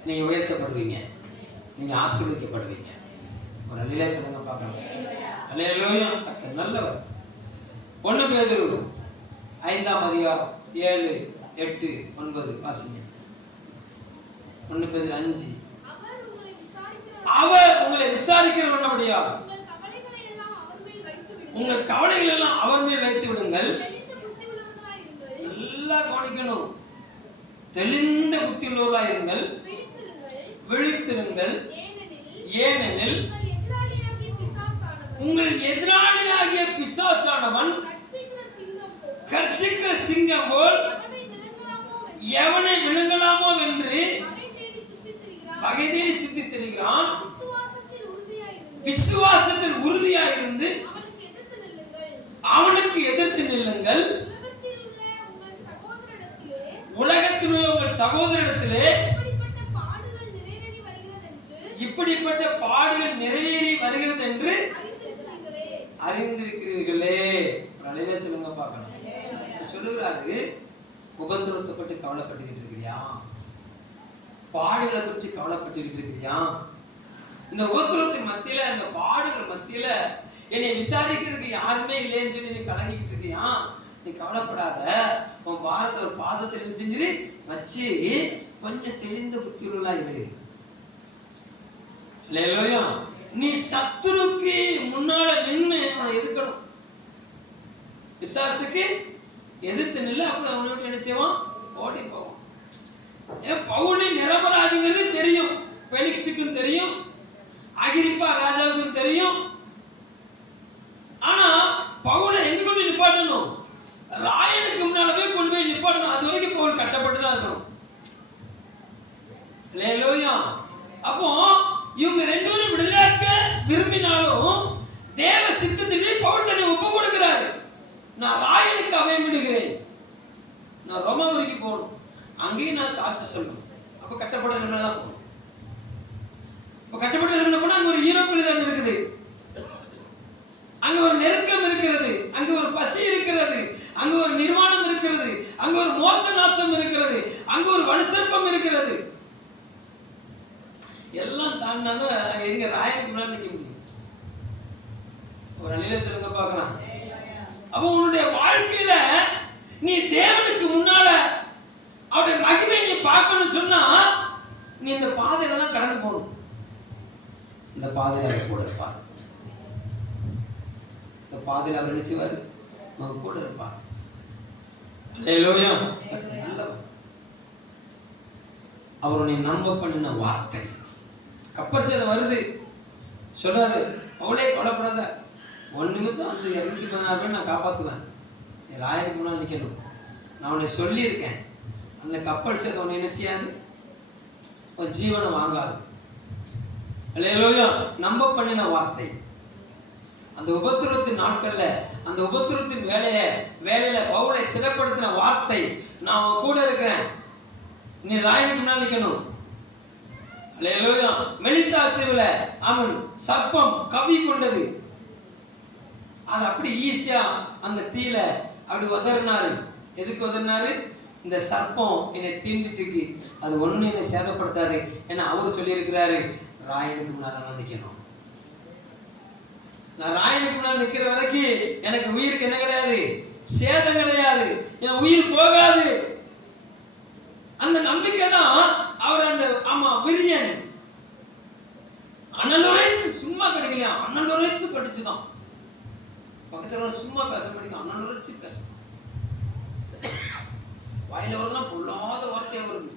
நீங்க உயர்த்தப்படுவீங்க, நீங்க ஆசீர்வதிக்கப்படுவீங்க. ஒரு அல்லேலூயா சொல்லுங்க பார்க்கலாம். அல்லேலூயா. கர்த்தர் நல்லவர். 1 பேதுரு 5:7-8-9 வாசிங்க. 1 பேதுரு 5. அவர் உங்களை விசாரிக்கிறவனபடியா உங்கள் கவலைகள் எல்லாம் அவர் மேல் வைத்து விடுங்கள். நல்லா கவனிக்கணும். தெளிந்த புத்தி உள்ளவர்களாய் இருங்கள், விழித்திருங்கள். ஏனெனில் உங்கள் எதிராளியாகிய பிசாசானவன் கர்ச்சிக்கிற சிங்கம் போல் எவனை விழுங்கலாமோ என்று பகை தேடி சுற்றித் திரிகிறான். விசுவாசத்தில் உறுதியாயிருந்து அவனுக்கு எதிர்த்து நில்லுங்கள். உலகத்தில் உள்ள உங்கள் சகோதரரிடத்திலே இப்படிப்பட்ட பாடுகள் நிறைவேறி வருகிறது என்று அறிந்திருக்கிறீர்களே. அலையில சொல்லுங்க பார்க்கலாம். சொல்லுகிறாரு, உபத்திரவத்தை பற்றி கவலைப்பட்டுக்கிட்டு இருக்கிறியா? பாடுகளை பற்றி கவலைப்பட்டுக்கிட்டு இருக்கிறியா? இந்த உபத்திரவத்தின் மத்தியில, இந்த பாடுகள் மத்தியில என்னை விசாரிக்கிறதுக்கு யாருமே இல்லைன்னு சொல்லி நீ கலங்கிக்கிட்டு இருக்கியா? நீ கவலைப்படாத, உன் பாரத்தை ஒரு பாதத்தில் செஞ்சு வச்சு கொஞ்சம் தெளிந்த புத்தியுள்ளா இரு. அல்லேலூயா. நீ சத்துருக்கு முன்னால நின்று அவனை எதிர்க்கணும். பிசாசுக்கு எதிர்த்து நில்ல, அப்படி அவனை விட்டு நினைச்சவன் ஓடி போவான். ஏன் பவுல் நிரபராதிங்கிறது தெரியும், பெலிக்ஸுக்கும் தெரியும், அகிரிப்பா ராஜாவுக்கும் தெரியும். ஆனா பவுலை எங்க கொண்டு நிப்பாட்டணும்? ராயனுக்கு முன்னால போய் கொண்டு போய் நிப்பாட்டணும். அது வரைக்கும் பவுல் கட்டப்பட்டு தான் இருக்கணும். அல்லேலூயா. அப்போ இவங்க ரெண்டு பேரும் விடுதலைக்க விரும்பினாலும் தேவ சித்தத்திலே பவுல் தன்னை ஒப்பு கொடுக்கிறாரு. நான் ராயனுக்கு அபயம் விடுகிறேன், நான் ரோமாபுரிக்கு போகணும், அங்கேயும் நான் சாட்சி சொல்லணும். அப்ப கட்டப்பட்ட நிலைமையில தான் போகணும். இப்ப கட்டப்பட்ட நிலைமையில போனா அங்க ஒரு ஈரோப்பில் தான் இருக்குது, அங்க ஒரு நெருக்கம் இருக்கிறது, அங்க ஒரு பசி இருக்கிறது, அங்க ஒரு நிர்வாணம் இருக்கிறது, அங்க ஒரு மோச நாசம் இருக்கிறது, அங்க ஒரு வலுசற்பம் இருக்கிறது. எல்லாம் தாண்டாதான் எங்க ராயனுக்கு முன்னாடி நிக்க முடியும். ஒரு அழில சொல்லுங்க பார்க்கலாம். அப்ப உன்னுடைய வாழ்க்கையில நீ தேவனுக்கு முன்னால அவருடைய மகிமை நீ பார்க்கணும்னு சொன்னா நீ இந்த பாதையில தான் கடந்து போகணும். இந்த பாதையில கூட இருப்பார், இந்த பாதையில அவர் நினைச்சுவாரு, அவங்க கூட இருப்பார். அல்லேலூயா. நல்லவர். அவருடைய நம்ப பண்ணின வார்த்தை கப்பல் சேதம் வருது சொல்றாரு, அவளே கொலைப்படாத, ஒரு நிமித்தம் அந்த 216 பேர் நான் காப்பாற்றுவேன், நீ ராயனுக்கு முன்னாடி நிற்கணும், நான் உன்னை சொல்லியிருக்கேன். அந்த கப்பல் சேதம் உன்னை என்ன செய்யாது, உன் ஜீவனை வாங்காது. அல்லேலூயா. நம்ப பண்ணின வார்த்தை. அந்த உபத்திரத்தின் நாட்கள்ல, அந்த உபத்திரத்தின் வேலையில பவுலை திடப்படுத்தின வார்த்தை, நான் உன் கூட இருக்கிறேன், நீ ராயனுக்கு முன்னாடி நிற்கணும். அல்லேலூயா. மெலித்தா தீவுல அவன் சர்ப்பம் கவி கொண்டது, அது அப்படி ஈஸியா அந்த தீல அப்படி உதறினாரு. எதுக்கு உதறினாரு? இந்த சர்ப்பம் என்னை தீண்டிச்சுக்கு, அது ஒண்ணு என்னை சேதப்படுத்தாது. ஏன்னா அவரு சொல்லி இருக்கிறாரு, ராயனுக்கு முன்னால நிக்கணும். நான் ராயனுக்கு முன்னால நிக்கிற வரைக்கும் எனக்கு உயிருக்கு என்ன கிடையாது, சேதம் கிடையாது, என் உயிர் போகாது. அந்த நம்பிக்கை தான் அவர் அந்த விரியன் அனலுரைத்து சும்மா கிடைக்கலையா, அனலுரைத்து படிச்சுதான். பக்கத்துல சும்மா பேச படிக்கும், அனலுரைச்சு பேச, வாயில வருதுன்னா பொல்லாத வார்த்தையா வருது,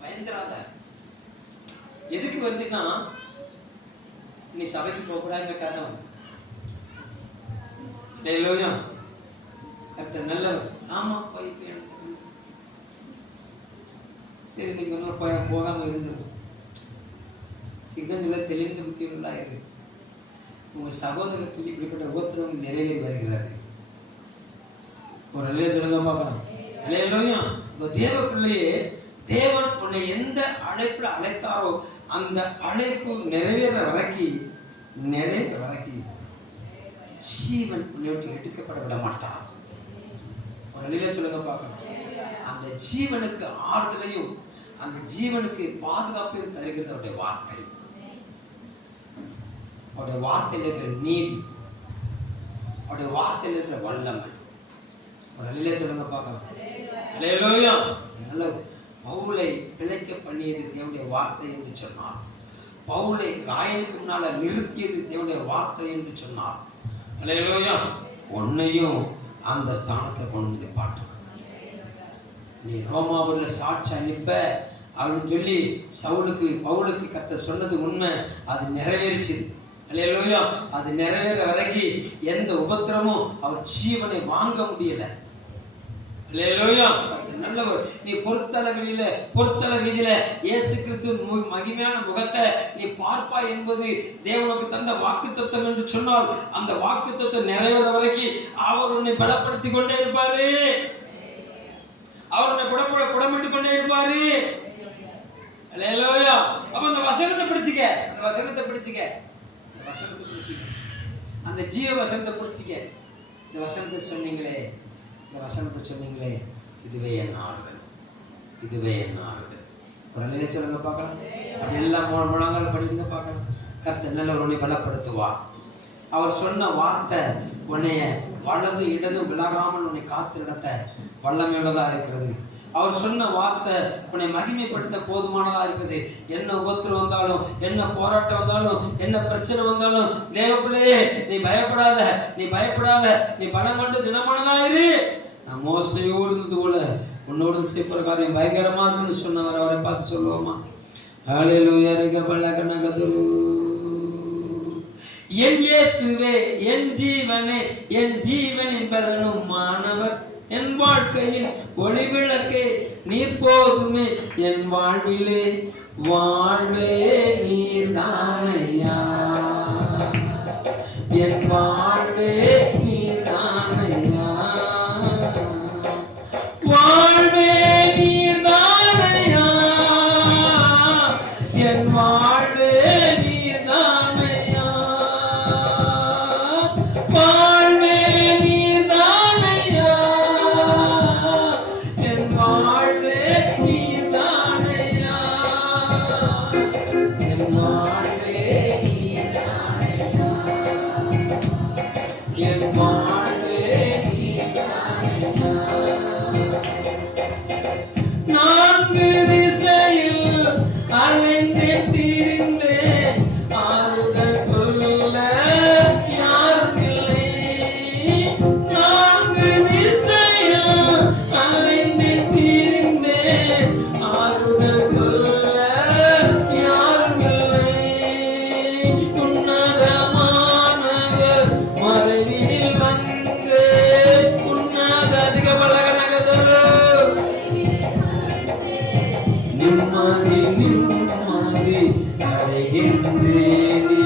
பயந்துராத. எதுக்கு வந்துன்னா நீ சபைக்கு போக கூடாதுங்கிற காரணம் வந்து. அல்லேலூயா. கர்த்தர் நல்லவர். ஆமா போய் சரி, நீங்க போகாம இருந்துடும். இதன் தெளிந்த புத்தியுள்ளா இரு. உங்க சகோதரருக்கு இப்படிப்பட்ட உபத்திரவம் நிறைவேறி வருகிறது. ஒரு அலைய சொல்லுங்க பார்க்கலாம். அல்லேலூயா. தேவ பிள்ளையே, தேவன் உன்னை எந்த அழைப்புல அழைத்தாரோ அந்த அழைப்பு நிறைவேற வரைக்கும் ஜீவன் உன்னை விட்டு எடுக்கப்பட விட மாட்டார். ஒரு அலைய சொல்லுங்க பார்க்கலாம். அந்த ஜீவனுக்கு ஆறுதலையும் அந்த ஜீவனுக்கு பாதுகாப்பையும் தருகிறது அவருடைய வார்த்தை. அவருடைய வார்த்தையில் இருக்கிற நீதி, அவருடைய வார்த்தையில் இருக்கிற வல்லமை. ஒரு அலையில சொல்லுங்க பார்க்கலாம். அல்லேலூயா. நல்ல பவுலை பிழைக்க பண்ணியது தேவனுடைய வார்த்தை என்று சொன்னார். பவுலை ராயனுக்கு முன்னால நிறுத்தியது தேவனுடைய வார்த்தை என்று சொன்னார். அல்லேலூயா. உன்னையும் அந்த ஸ்தானத்தை கொண்டு நிப்பாட்டும். நீ ரோமாபுரியில் சாட்சி அனுப்ப அப்படின்னு சொல்லி பவுலுக்கு கர்த்தர் சொன்னது உண்மை, அது நிறைவேறிச்சு. அல்லேலூயா. அது நிறைவேற வரைக்கும் எந்த உபத்திரமும் அவர் ஜீவனை வாங்க முடியல. அல்லேலூயா. நல்லவர். நீ பொறுத்தல வீதியில இயேசு கிறிஸ்துவின் மகிமையான முகத்தை நீ பார்ப்பாய் என்பது தேவனுக்கு தந்த வாக்குத்தத்தம் என்று சொன்னால், அந்த வாக்குத்தத்தம் நிறைவேற வரைக்கும் அவர் உன்னை பலப்படுத்திக் கொண்டே இருப்பாரு, அவர் உன்னை புடமிட்டுக் கொண்டே இருப்பாரு. அல்லேலூயா. அப்ப அந்த வசனத்தை பிடிச்சிக்க, அந்த ஜீவ வசனத்தை பிடிச்சிக்க. இந்த வசனத்தை சொன்னீங்களே, இதுவே என் ஆறுதல். ஒரு நிலையை சொல்லுங்க பார்க்கலாம். அப்படி எல்லாம் முழங்கால் படிக்க பார்க்கலாம். கர்த்தர் நல்லவர் உன்னை பலப்படுத்துவார். அவர் சொன்ன வார்த்தை உன்னைய வலது இடது விலகாமல் உன்னை காத்து நடத்த வல்லமையுள்ளதா இருக்கிறது. அவர் சொன்ன வார்த்தை உன்னை மகிமைப்படுத்த போதுமானதா இருக்குது. என்ன உபத்திரம் வந்தாலும், என்ன போராட்டம் வந்தாலும், என்ன பிரச்சனை வந்தாலும், தேவப்பிள்ளையே நீ பயப்படாத, நீ பயப்படாத, நீ பலம் கொண்டு தினமானதாயிரு. நான் மோசையோடு இருந்தது போல உன்னோடு செய்யப்படுற காரியம் பயங்கரமா இருக்குன்னு சொன்னவர். அவரை பார்த்து சொல்லுவோமா? ஹல்லேலூயா. கனகதுரு என் இயேசுவே, என் ஜீவனே, என் ஜீவனின் பலனும் மாணவர், என் வாழ்க்கையின் ஒளிவிளக்கே நீர் போதுமே, என் வாழ்விலே வாழ்வே நீர் தானையா, என் வாழ்வே நீர் தானையா, வாழ்வே நீர் தானையா, என் வாழ்வே நீர் தானையா, வாழ்வே நீர் தானையா, என் வாழ்வே நீர் தானையா, என் வாழ்வே நீர் தானையா, என் வாழ்வே நீர் தானையா. நான்கு திசையில் அலைந்தேன் திரிந்தேன், ஆறுதல் சொல்ல யாரும் இல்லை. நான்கு திசையில் அலைந்தேன் திரிந்தேன், ஆறுதல் சொல்ல யாரும் இல்லை. உன்னதமானவர் மறைவினில் வந்து உன்னத அதிக பலகனகதரு நிம்மதி நிம்மதி அடைகின்றேனே,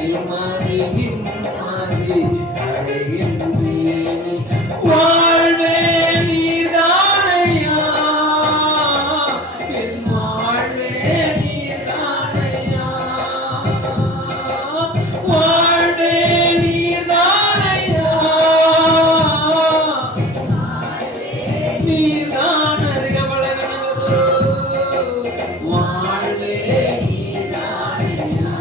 நிம்மதி நிம்மதி அடைகின்றேனே, வாழ்வே நீர்தானையா, என் வாழ்வே நீர்தானையா, வாழ்வே நீர்தானையா, நீர்தான் அதிக பலகனகதோ, வாழ்வே நீர்தானையா,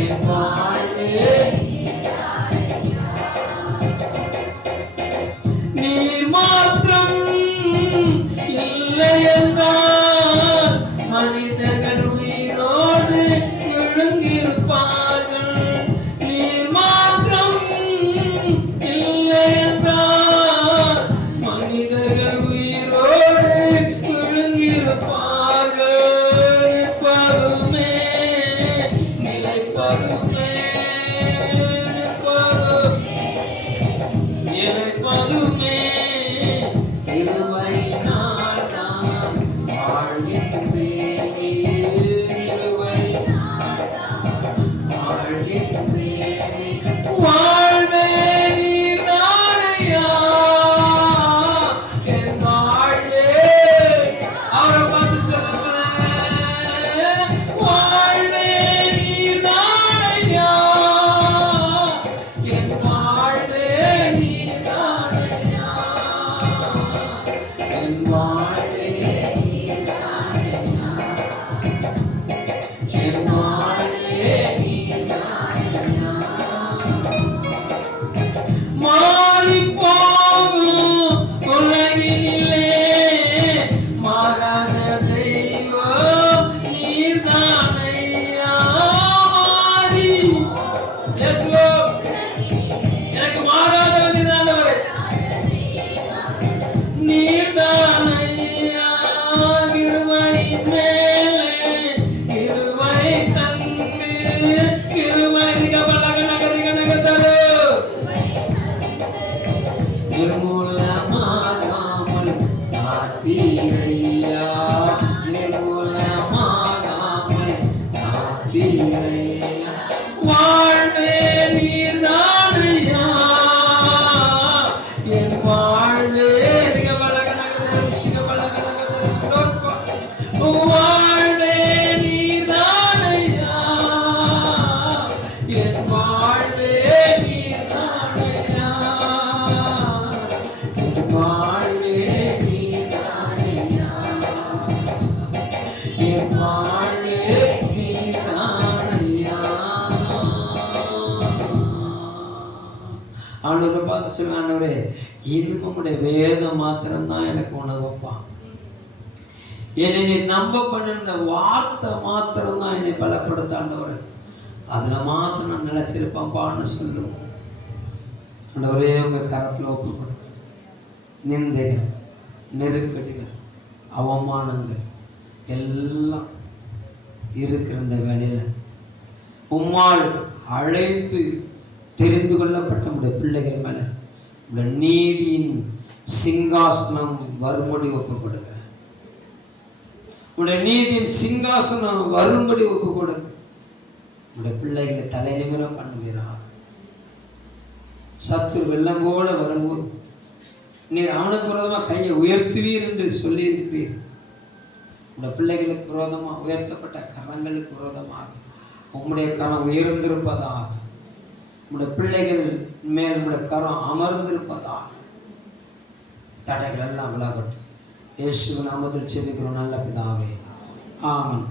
என் வாழ்வே நீர் மாத்திரம் இல்லை என்றால் மனிதர்கள் உயிரோடு விழுங்கியிருப்பார்கள். நீர் மாத்திரம் இல்லை என்றால் மனிதர்கள் உயிரோடு விழுங்கியிருப்பார்கள். நிற்பதுமே நிலைப்பதுமே நிற்பதுமே நிலைப்பதுமே இருவையினால் தான் வாழ்கின்றேனே, இருவையினால் தான் வாழ்கின்றேனே, வாழ்வே நீர்தானையா, என் வாழ்வே. அவரை பார்த்து சொல்லுங்களேன், வாழ்வே நீர்தானையா, என் வாழ்வே நீர்தானையா, என் வாழ்வே நீர்தானையா, என் வாழ்வே நீர்தானையா. மாறிப் போகும் உலகினிலே மாறாத தெய்வம் நீர்தானையா, மாறி இயேசுவே, எனக்கு மாறாதவர் நீர்தானே, நீர்தானையா, பார்த்து சொல்லுங்க, ஆண்டவரே இன்னும் உம்முடைய வேதம் மாத்திரம்தான் எனக்கு உணவப்பா. என்னை நீ நம்ப பண்ணின வார்த்தை மாத்திரம் தான் என்னை பலப்படுத்த ஆண்டவரே. அதுல மாத்திரம் நான் நிலைச்சிருப்பேன்ப்பான்னு சொல்லுவோம். ஆண்டவரே உங்க கரத்துல ஒப்பு கொடுக்க நிந்தைகள், நெருக்கடிகள், அவமானங்கள் எல்லாம் இருக்கிற இந்த வேளையில உம்மால் அழைத்து தெரிந்து கொள்ளப்பட்ட நம்முடைய பிள்ளைகள் மேல உடைய நீதியின் சிங்காசனம் வரும்படி ஒப்பு கொடுக்க, உடைய நீதியின் சிங்காசனம் வரும்படி ஒப்பு கொடுக்க, உடைய பிள்ளைகளை தலை நிமிர பண்ணுகிறார். சத்து வெள்ளம் போல வரும்போது நீர் அவனுக்கு விரோதமாக கையை உயர்த்துவீர் என்று சொல்லி இருக்கிறீர். உடைய பிள்ளைகளுக்கு விரோதமாக உயர்த்தப்பட்ட கரங்களுக்கு விரோதமாக உம்முடைய கரம் உயர்ந்திருப்பதாக, உடைய பிள்ளைகள் மேல் உடைய கரம் அமர்ந்திருப்பதாக தடைகள் எல்லாம் விலகட்டும். இயேசுவின் நாமத்தில் ஜெபிக்கிறோம் நல்ல பிதாவே, ஆமென்.